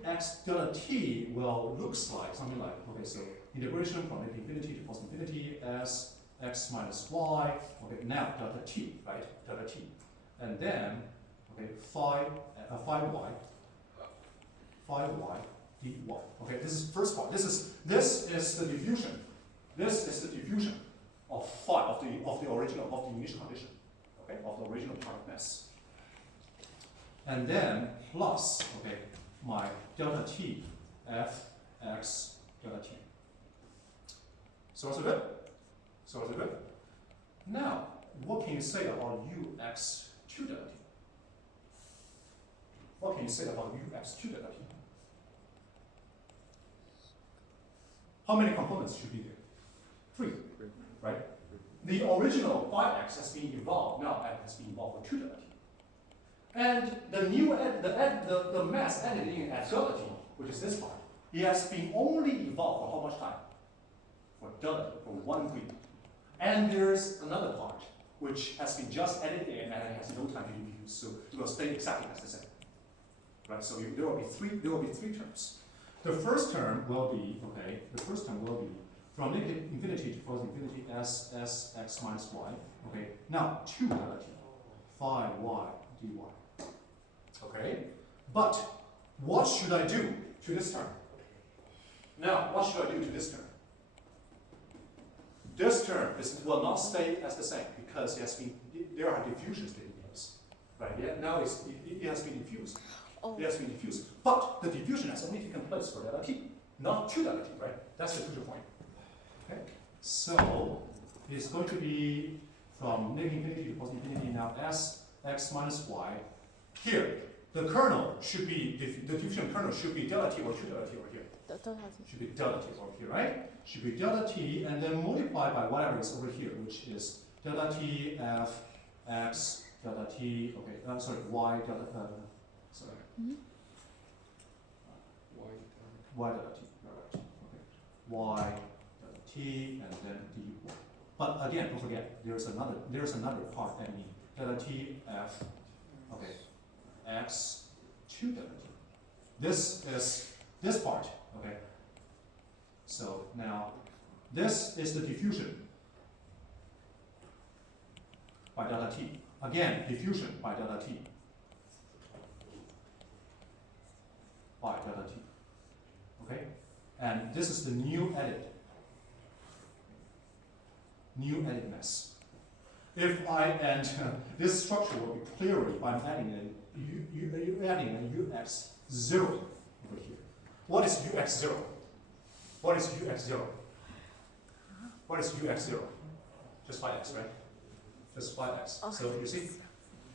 ux delta t will looks like something like, okay, so integration from infinity to positive infinity as x minus y, okay, now delta t, right, delta t. And then, okay, phi y dy. Okay, this is first part. This is the diffusion. This is the diffusion of phi, of the initial condition, okay, of the original part of mass. And then plus, okay, my delta t fx delta t. So also good? So also good? Now, what can you say about ux 2 delta t? What can you say about ux 2 delta t? How many components should be there? 3, right? The original phi x has been evolved, now it has been evolved for 2 delta t. And the new the mass added in at delta t, which is this part, it has been only evolved for how much time? For delta t, for 1 week. And there's another part which has been just added in and it has no time to diffuse, so it will stay exactly as the same. Right? So there will be three terms. The first term will be, okay, from negative infinity to positive infinity as x minus y. Okay, now 2 delta t, phi y dy. Okay, but what should I do to this term? Now, what should I do to this term? This term will not stay as the same because there are diffusions taking place. Right? Yeah, now it has been diffused. Oh. It has been diffused. But the diffusion has only taken place for delta t, not 2 delta t, right? That's the crucial point. Okay? So it's going to be from negative infinity to positive infinity now as x minus y. Here, the kernel should be, the diffusion kernel should be delta t or 2 delta t over here. Delta T. Should be delta t over here, right? Should be delta t and then multiply by whatever is over here, which is delta t f x delta t, okay, sorry, y delta, sorry, Why y delta t, right, okay, y delta t and then dy. But again, don't forget, there's another part that means delta t f, okay, x 2 delta t. This is this part, okay. So now, this is the diffusion by delta t. Again, diffusion by delta t. By delta t. Okay? And this is the new edit. New edit mass. If I, and this structure will be clearer if I'm adding a ux0 over here. What is ux0? What is ux0? What is ux0? Just 5x, right? Just 5x. Okay. So you see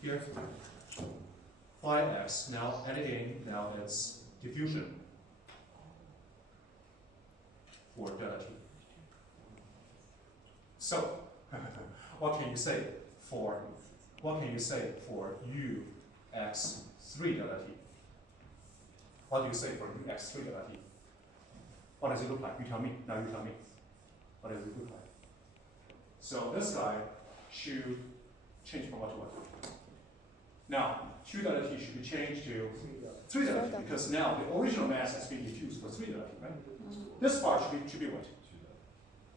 here, 5x, now editing, now it's diffusion for delta t. So, what can you say for ux3 delta t? What do you say for ux3 delta t? What does it look like? You tell me. Now you tell me. What does it look like? So this guy should change from what to what? Now, 2 delta t should be changed to 3 delta t because now the original mass has been diffused for 3 delta t, right? This part should be what?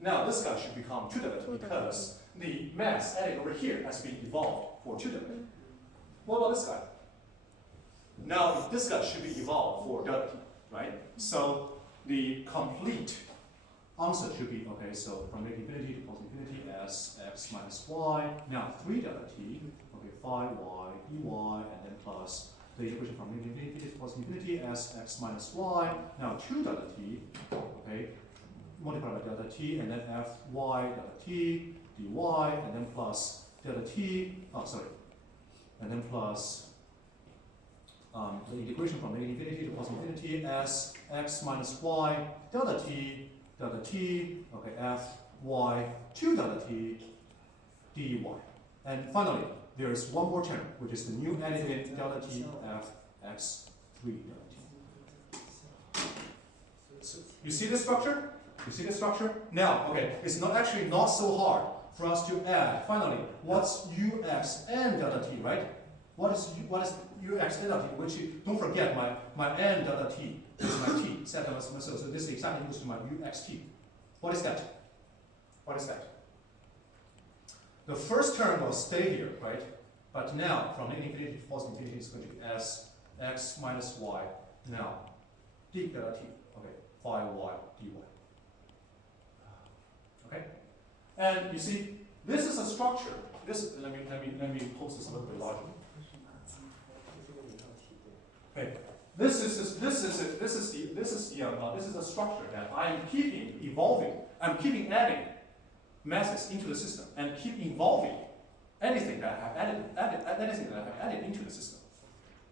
Now this guy should become 2 delta t because the mass added over here has been evolved for 2 delta t. What about this guy? Now this guy should be evolved for delta t, right? So the complete answer should be, okay, so from infinity to positive infinity as x minus y. Now 3 delta t, okay, 5y dy, and then plus the equation from infinity to positive infinity as x minus y. Now 2 delta t, okay, multiplied by delta t, and then fy delta t dy, and then plus delta t, and then plus the integration from infinity to positive infinity as x minus y delta t, okay, fy 2 delta t dy. And finally, there is one more term, which is the new added delta t f x 3 delta t. So you see this structure? You see this structure? Now, okay, it's not so hard for us to add. Finally, what's ux n delta t, right? What is ux n delta t? Which don't forget my n delta t is my t. So this is exactly equals to my uxt. What is that? What is that? The first term will stay here, right? But now from infinity to positive infinity is going to be as x minus y. Now d delta t. Okay, phi y dy. Okay, and you see this is a structure. This let me post this a little bit larger. Okay, this is a structure that I am keeping evolving. I'm keeping adding masses into the system and keep evolving anything that I have added into the system.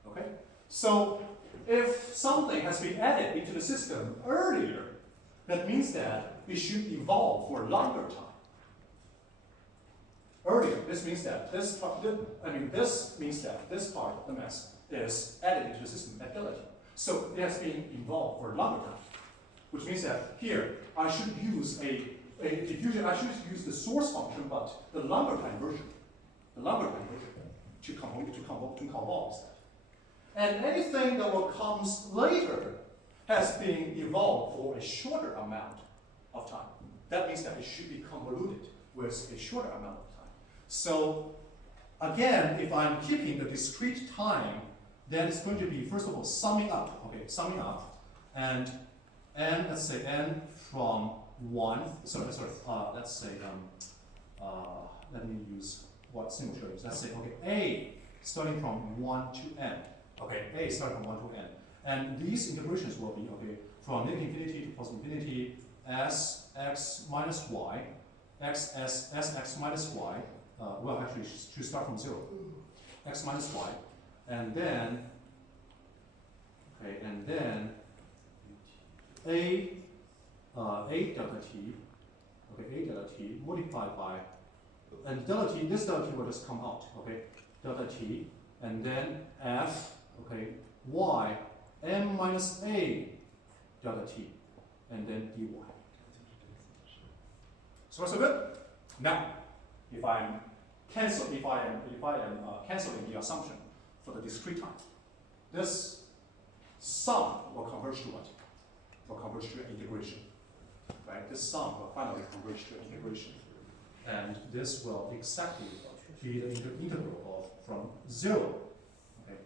Okay, so if something has been added into the system earlier, that means that it should evolve for a longer time. Earlier, this means that this means that this part of the mass is added into the system at delta t. So it has been evolved for a longer time, which means that here I should use a diffusion. I should use the source function, but the longer time version, to convolve that. And anything that will comes later has been evolved for a shorter amount of time. That means that it should be convoluted with a shorter amount of time. So again, if I'm keeping the discrete time, then it's going to be, first of all, summing up, and let's say n from 1, let's say, let me use what single choice. Let's say, okay, a starting from 1 to n. Okay, a starting from 1 to n. And these integrations will be, okay, from negative infinity to positive infinity as x minus y, x minus y, well, actually, should start from 0, x minus y, and then okay, and then a delta t, okay, a delta t multiplied by, and delta t, this delta t will just come out, okay, delta t, and then f, okay, y m minus a delta t, and then dy. So good? Now, if I am canceling the assumption for the discrete time, this sum will converge to what? Will converge to integration. Right? This sum will finally converge to integration. And this will exactly be the integral of from 0, okay,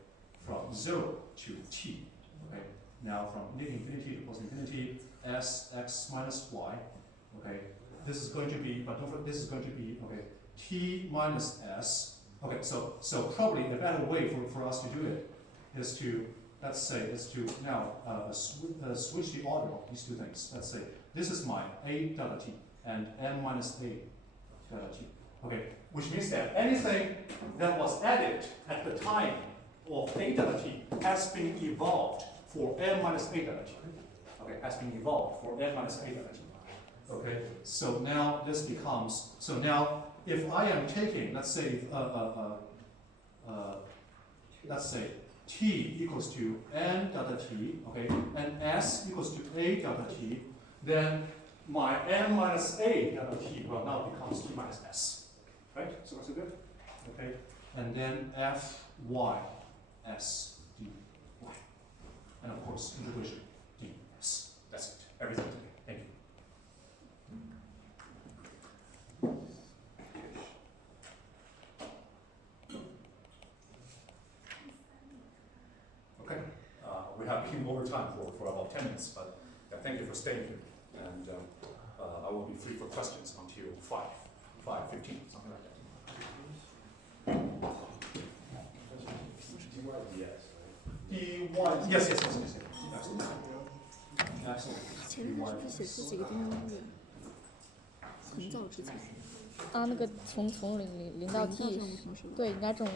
from 0 to t. Okay? Now from infinity to plus infinity, s x minus y, okay, this is going to be, but don't forget, this is going to be, okay, t minus s. Okay, so probably the better way for us to do it is to, let's say, is to now switch the order of these two things. Let's say this is my a delta t and m minus a delta t. Okay, which means that anything that was added at the time of a delta t has been evolved for m minus a delta t. Okay, has been evolved for m minus a delta t. Okay, so now this becomes, so now if I am taking, let's say, t equals to n delta t, okay, and s equals to a delta t, then my m minus a delta t will now becomes t minus s. Right? So that's good? Okay, and then f y s d y. And of course, integration d s. That's it. Everything today. Thank you. Okay, we have been over time for about 10 minutes, but thank you for staying here. And I will be free for questions until 5:15, something like that. dy, yes. Absolutely. 前面是不是写这几个地方是很早之前？啊，那个从0到 t， 对，应该这种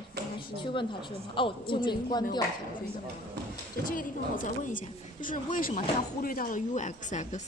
去问他。哦，我就你关掉。对，这个地方我再问一下，就是为什么他忽略掉了 uxx？